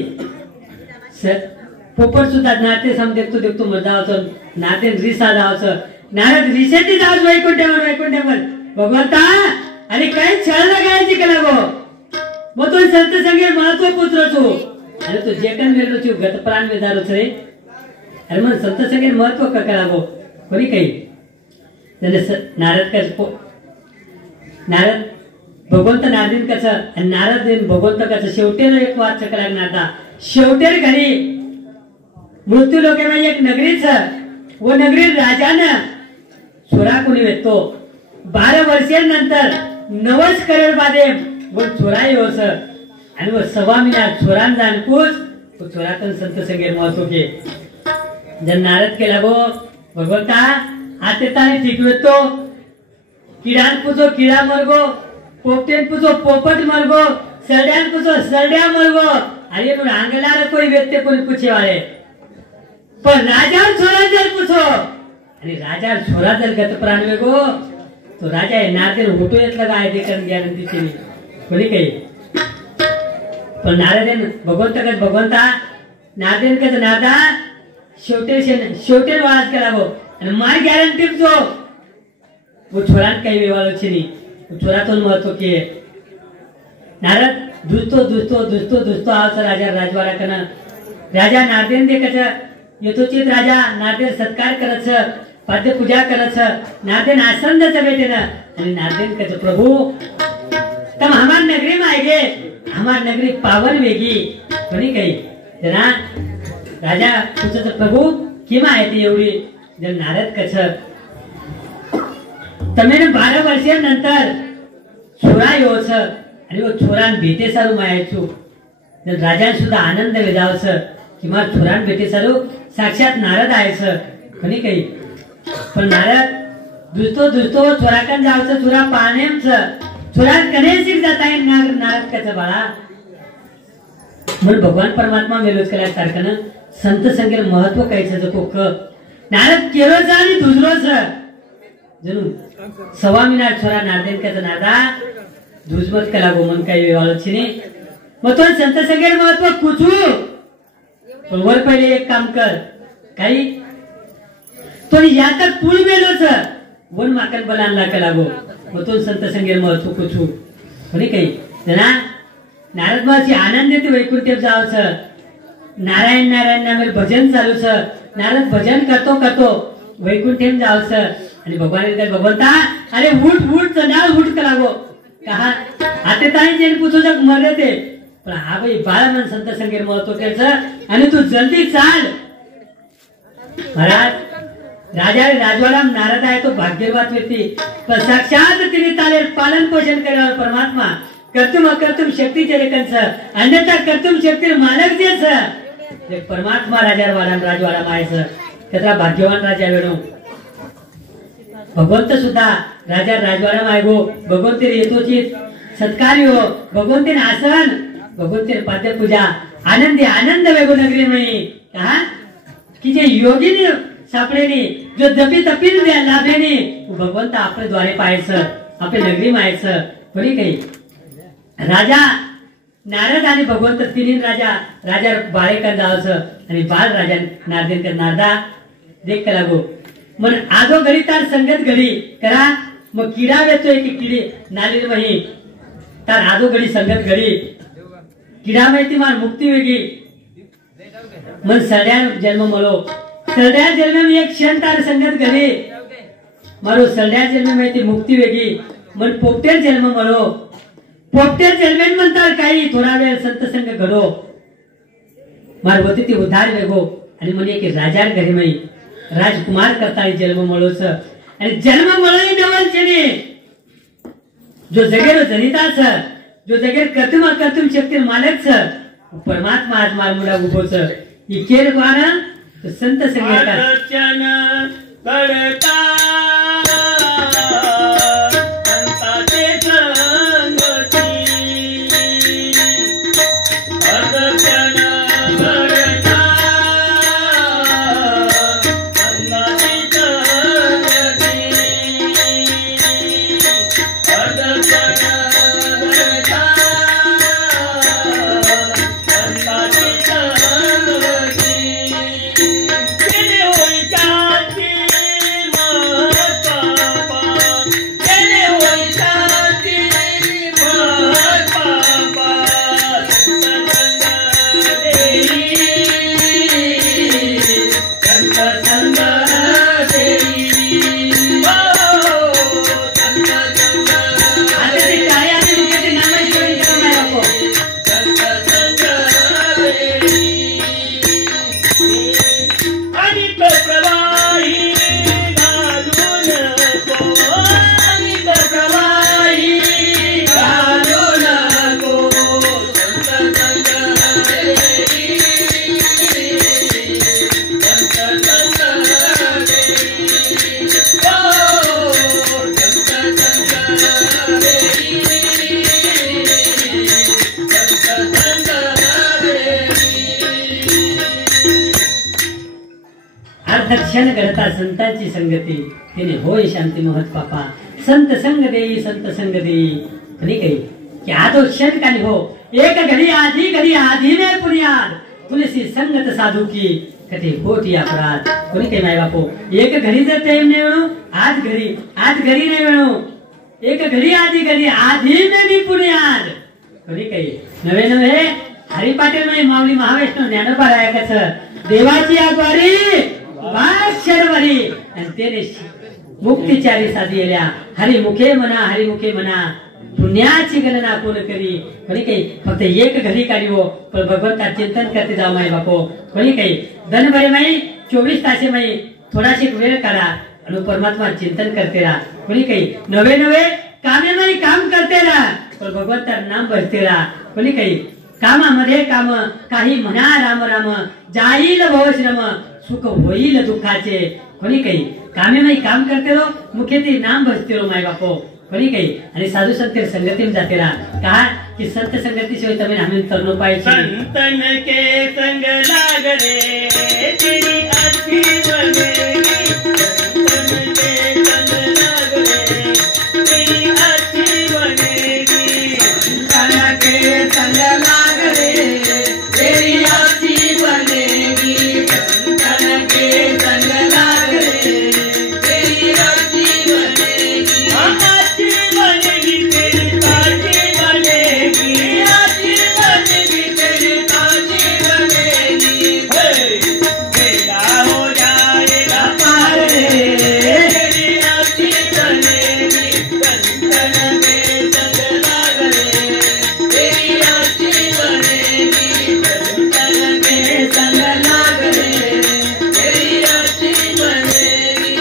पोपट सुद्धा नाते साम देखतो देखतो मर जावच नाते रिसा जावच नारद रिसेती जावच वैकुंठवर भगवंता आणि काय छळ लगायची केला गो मग तो संत संगेर महत्व पुत्र तू अरे तो जेकन मेलो तू गत प्राण वेदारो रे अरे मन संत संगेर महत्व का करा गो कोणी काही नारद का नारद भगवंत नारदीन कस नारद भगवंत कस शेवटेला एक वाद चकला नाता शेवटेर घरी मृत्यू लोके में एक नगरी छ वो नगरी राजानं छोरा कोणी वेतो 12 वर्षांनंतर 90 करोड बादे वो छोरा येवस आणि वो सवा महिना छोरान जानपूस तो छोरातन संत संगेर महत्व के जन नारद के लगो भगवंता आते ताने ठीक वेतो किडान पूछो किडा मरगो पोपटेन पूछो पोपट मरगो सरड्यान पूछो सरड्या मरगो अरे नु आंगलार कोई व्यक्ति कोणी पूछे वाले पर राजा छोरा जर पूछो आणि राजा छोरा जर गत प्राण वेगो तो राजा है नारदेन होटो येतला काय देखन गॅरंटी केली कोणी काही पण नारदेन भगवंता नारदेन कच नारदा शेवटे वाज करावो आणि माय गॅरंटी जो वो छोरान काही वेवालो छेनी छोरा तो महत्व के नारद दुसतो आवचा राजा राजवाडाकडनं राजा नारदेन देखच यथोचित राजा नारदेन सत्कार करत पाद्य पूजा करत नारदेन आसंदच बेटेन आणि नारदेन कच प्रभु तम हमार नगरी में आएगे हमार नगरी पावन वेगी कोणी काही जना राजा पूछत प्रभु किमा आहे ती एवढी जर नारद कच તમે 12 વર્ષ છોરા એવો છે અને वो છોરાન ભેટે સારું માયા છું રાજા સુધા આનંદ વેદાવ છે કે મારા છોરાન ભેટે સારું સાક્ષાત નારદ આવે છે ઘણી કઈ પણ નારદ દુસ્તો છોરાકન જાવ છે છોરા પાનેમ છે છોરા કને શીખ જતા है नारद कच बाळा मन भगवान परमात्मा मेलोच केला सारखं संत संगेर महत्व काय છે તો ક नारद केरो जानी दुसरो છે जणू सवा मिनिट छोरा नारदेन कच नारदा दुजमत कला गोमन काही वेवाळ छिने मग तो संत संगेर महत्व कुचू पण वर पहिले एक काम कर काही तो यात पुल मेलो छ वन माकन बलानला कला गो मग तो संत संगेर महत्व कुचू कोणी काही जना नारद महर्षी आनंदित वैकुंठ जाव छ नारायण नारायण नामेर भजन चालू छ नारद भजन करतो वैकुंठेम जाव छ आणि भगवंता अरे उठ चढाल उठ कलागो कहा आते ताई जेन पूछो जग मरे ते पण हा भाई बाळ मन संत संगेर महत्व त्याचं आणि तू जल्दी चाल महाराज राजा राजवाडा नारद आहे तो भाग्यवान व्यक्ती पण साक्षात तिने ताले पालन पोषण करणारा परमात्मा कर्तुम शक्तीचे रेखनच अन्यथा कर्तुम शक्ती मालक जे परमात्मा राजवाडा मायचं त्याचा भाग्यवान राजा वेणू भगवंत सुद्धा राजा राजवाडा मायगो भगवंते येतोचित सत्कार्यो भगवंते आसन भगवंते पाद्य पूजा आनंद वेगो नगरी मई कहा कि जे योगिनी सापडेनी जो जपी तपीन लाभेनी भगवंत आपल्या द्वारे पाहायचं आपल्या नगरी मायाचं कोणी काही राजा नारद आणि भगवंत तिन्ही राजा बाळेकर जावचं आणि बाळ राजा नारदेनकर नारदा देख का लागो मन आजो घडी तार संगत घडी करा मग किडा वेचोय की किडी नालीर मही तार आजो घडी संगत घडी किडा माहिती मार मुक्ती वेगी मन सड्या जन्म मलो सड्या जन्म में एक क्षण तार संगत घडी मारो सड्या जन्म माहिती मुक्ती वेगी मन पोपटेर जन्म मलो पोपटेर जन्मेन म्हणतात काही थोडा वेळ संत संग घडो मार होती ती उधार वेगो आणि म्हणे की राजार घरी मई राजकुमार करता जन्म मळोच आणि जन्म मळोनी नवल छे जो जगेर जनिता छ जो जगेर कर्तुम शक्ती मालक छ परमात्मा आज मार मुडा उभो छ ई केर कोना तो संत संगीत अर्चन करता संताचे संगती अर्चन करता क्षण घडता संतांची संगती तिने होय शांती महत पापा संत संग देई कधी काही की आदो क्षण काली हो एक घडी आधी में पुनियाद तुलसी संगत साधू की कथे होती अपराध कोणी काही माय बापो एक घडी जर टाइम नाही वेणू आज घडी नाही वेणू एक घडी आधी में भी पुनियाद कोणी नवे नवे हरी पाटील नाही माऊली महावैष्णव ज्ञानोबा रायकाचं देवाची आगवारी शर्वरी आणि त्याने मुक्तीचारी साधिल्या हरिमुखे म्हणा पुण्याची गणना कोण करी कोणी काही फक्त एक घडी काढी हो पण भगवंता चिंतन करते जाऊ माई बापो कोणी काही धन भरे माई 24 तासे माई थोडाशी वेळ काढा आणि परमात्मा चिंतन करते राहा कोणी काही नवे नवे कामे माई काम करते राहा पण भगवंता नाम भरते राहा कोणी काही कामामध्ये काम काही म्हणा राम राम जाईल भवश्रम सुख होईल दुःखाचे कोणी काही कामे माई काम करते रो मुख्य ते नाम भजते रो माय बापो कोणी काही आणि साधू संत संगती में जाते रहा कहा कि संत संगती शिवाय तमें हमें तरनो पाए संतन के संग लाग रे तेरी अच्छी बनेगी संतन के संग लाग रे तेरी अच्छी बनेगी संतन के संग लाग रे तेरी अच्छी बनेगी संतन के संग लाग रे तेरी अच्छी बनेगी अच्छी बनेगी तेरी ताजी बनेगी अच्छी बनेगी तेरी ताजी बनेगी बेड़ा हो जाएगा पार रे तेरी अच्छी बनेगी संतन के संग लाग रे तेरी अच्छी बनेगी संतन के संग लाग रे तेरी अच्छी बनेगी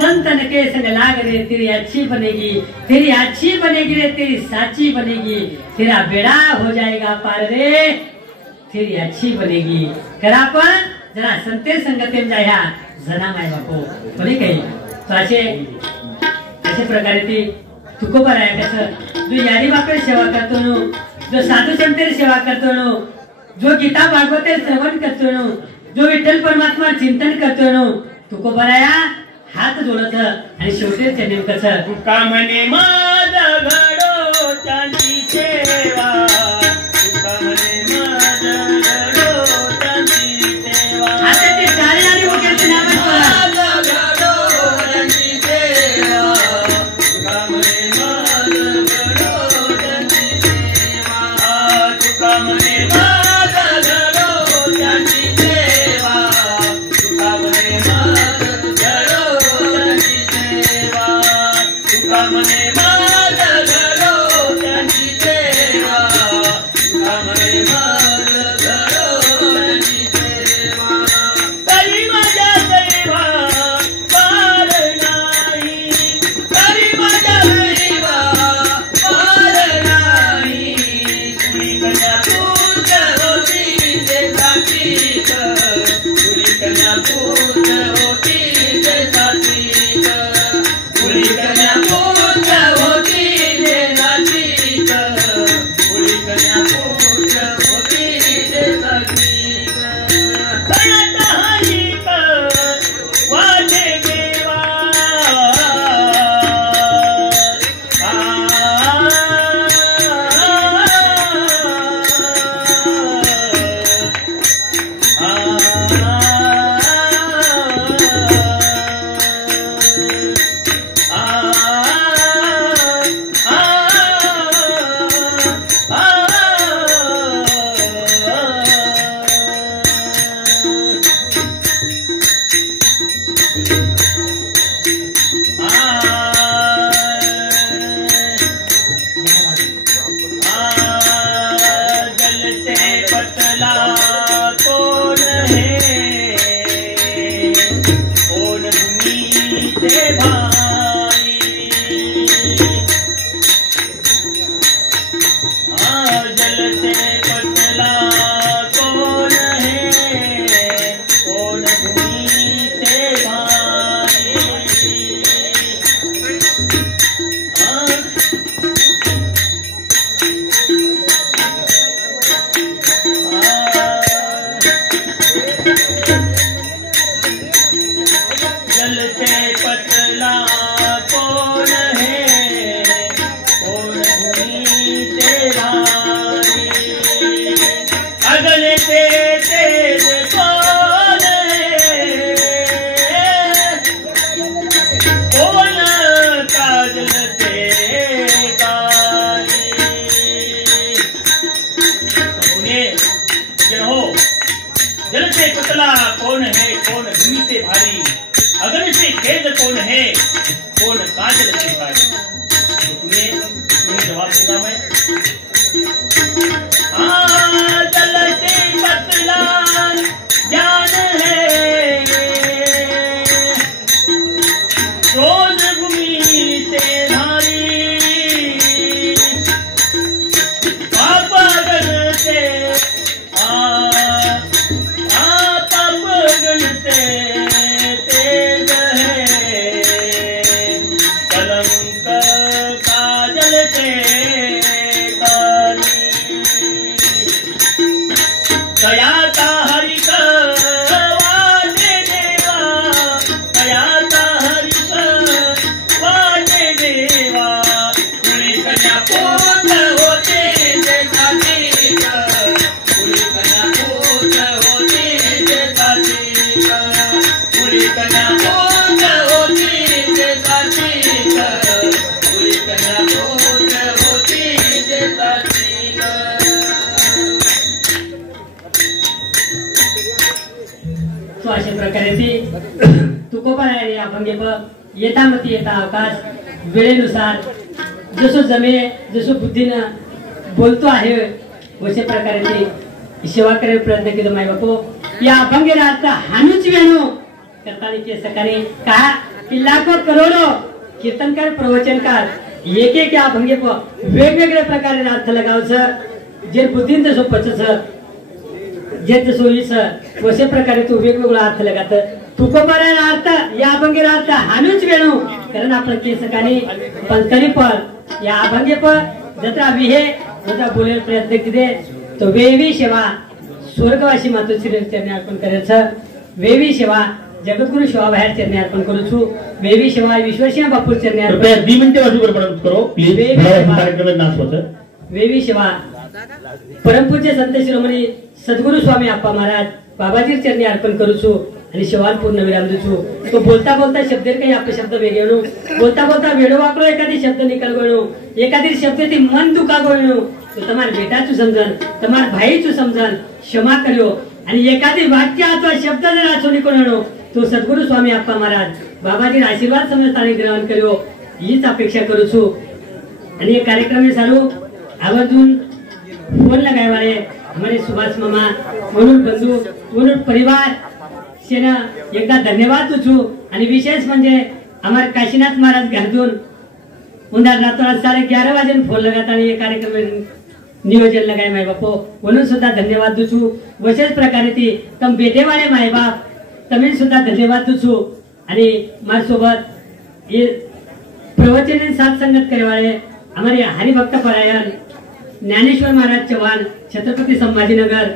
संतन के संग लाग रे तेरी अच्छी बनेगी रे तेरी साची बनेगी तेरा बेड़ा हो जाएगा पार रे तेरी अच्छी बनेगी करा पण जरा संते संगते जाया जना माय बापो कोणी काही तो अशा प्रकारे ती तुकोबा आहे कसं जो यादी बापे सेवा करतो नो जो साधू संतेर सेवा करतो नो जो गीता भागवते श्रवण करतो नो जो विठ्ठल परमात्मा चिंतन करतो नो तुकोबा राया हात जोडत आणि शेवटी ते नेमकं तुका म्हणे माझा घडो चांदी ठेवा तुका म्हणे माझा घडो चांदी ठेवा आता ते टाळे आणि वगैरे नाव माझा घडो रंगी देवा तुका म्हणे माझा घडो रंगी देवा तुका म्हणे माझा घडो रंगी देवा तुका म्हणे माझा घडो रंगी देवा तुका म्हणे माझा घडो रंगी देवा तुका म्हणे माझा घडो रंगी देवा तरी माझ्या देवा पार नाही तरी माझ्या देवा पार नाही कुणी कन्या पूज होती ते सात्विक कुणी कन्या पूज होती ते सात्विक कुणी कन्या पूज होती ते सात्विक कुणी कन्या पूज होती ते सात्विक कळत हरिक वाटे देवा जलते पतला कौन है कौन भूमि से भाई जलते पतला कौन है कौन भूमि से भाई जलते पतला कौन है कौन भूमि से भाई अगले से तेज कौन है कौन काजल तेरे गाई चलते पतला ज्ञान है रोज भूमि से धारी पाप गणते पाप गणते तेज है कलंक काजल से दयाता हरि वाणे देवा दयाता हरि वाणे देवा पुरी कन्या पूत होते जैसा ठीक पुरी कन्या पूत होते जैसा ठीक पुरी कन्या पूत होती जैसा ठीक पुरी कन्या पूत होती जैसा ठीक तो अशा प्रकारे ती तुकोबा आहे अभंगे येता मती येता अवकाश वेळेनुसार जसं जमे जसं बुद्धीनं बोलतो आहे वशे प्रकारे ती सेवा करायला प्रयत्न केला माय बापू या अभंगेला अर्थ हानूच वेणू करताना के सकाळी का की लाखो करोडो कीर्तनकार प्रवचनकार एक एक या अभंगे वेगवेगळ्या प्रकारे अर्थ लगावचं जे बुद्धीन जसं पचच जे जसं होईस वशे प्रकारे तू वेगवेगळा अर्थ लगात तुकोबारायला अर्थ या अभंगेला अर्थ हानूच वेणू कारण आपण के सकाळी पंतनी पर या अभंगे पर जत्रा विहे जत्रा बोलायला प्रयत्न किती तो वेवी सेवा स्वर्गवासी मातोश्री चरणी अर्पण करायचं वेवी सेवा जगद्गुरु शिवा बाहेर चरणी अर्पण करू छु वेवी सेवा विश्वसिंह बापू चरणी कृपया अर्पण 2 मिनिटे वाजू प्रारंभ करो प्लीज कार्यक्रम नाश होतं वेवी सेवा परमपूज्य संत शिरोमणी सद्गुरु स्वामी अप्पा महाराज बाबाजी चरणी अर्पण करू छु आणि शिवान पूर्ण विराम देऊ तो बोलता बोलता शब्देर काही अपशब्द वेगळू बोलता बोलता वेळो वाकलो एखादी शब्द निकल गणू एखादी शब्द ती मन दुखा गणू तो तुम्हार बेटाचू समजन तुम्हार भाईचू समजन क्षमा करो आणि एखादी वाक्य अथवा शब्द जर आचो निकळणो तो सद्गुरु स्वामी अप्पा महाराज बाबाजी आशीर्वाद समजताना ग्रहण करो हीच अपेक्षा करू छु आणि ये कार्यक्रम में सारू आवर्जून फोन लगाए वाले हमारे सुभाष मामा मनोज बंधू मनोज परिवार सेना एकदा धन्यवाद तुझू आणि विशेष म्हणजे हमारे काशीनाथ महाराज घरदून उंदा रातोरात 11:30 वाजे फोन लगाता आणि ये कार्यक्रम नियोजन लगाए माय बापो म्हणून सुद्धा धन्यवाद तुझू विशेष प्रकारे ती तम बेटे वाले माय बाप तमिल सुद्धा धन्यवाद तुझू आणि माझ्या सोबत ये प्रवचन साथ संगत करे वाले हमारे हरिभक्त परायण ज्ञानेश्वर महाराज चव्हाण छत्रपति संभाजीनगर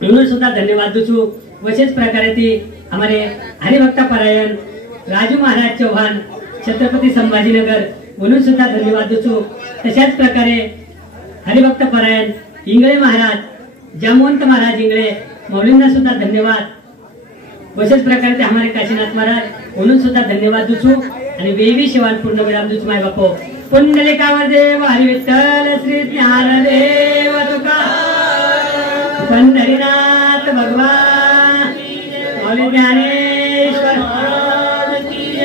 म्हणून सुद्धा धन्यवाद दूचू विशेष प्रकारे ती हमारे हरिभक्त परायण राजू महाराज चव्हाण छत्रपति संभाजीनगर म्हणून सुद्धा धन्यवाद दूचू तशाच प्रकारे हरिभक्त परायण इंगळे महाराज जामवंत महाराज इंगळे मौलींना सुद्धा धन्यवाद विशेष प्रकारे ते हमारे काशीनाथ महाराज म्हणून सुद्धा धन्यवाद दूचू आणि वेवी शिवान पूर्ण विराम दूचू माय बापो पुंडलिकावर देव हरी विठ्ठल श्री ज्ञानदेव तुका पंढरीनाथ भगवान मौली ज्ञानेश्वर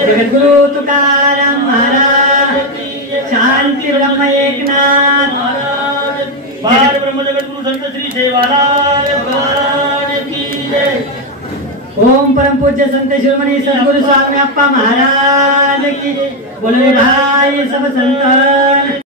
जगद्गुरु तुकाराम महाराज शांती ब्रह्म एकनाथ बाल ब्रह्म जगद्गुरु संत श्री सेवालाल भगवान की जय ओम परम पूज्य संत शिरोमणी सद्गुरु स्वामी अप्पा महाराज की बोले भाई सब संतन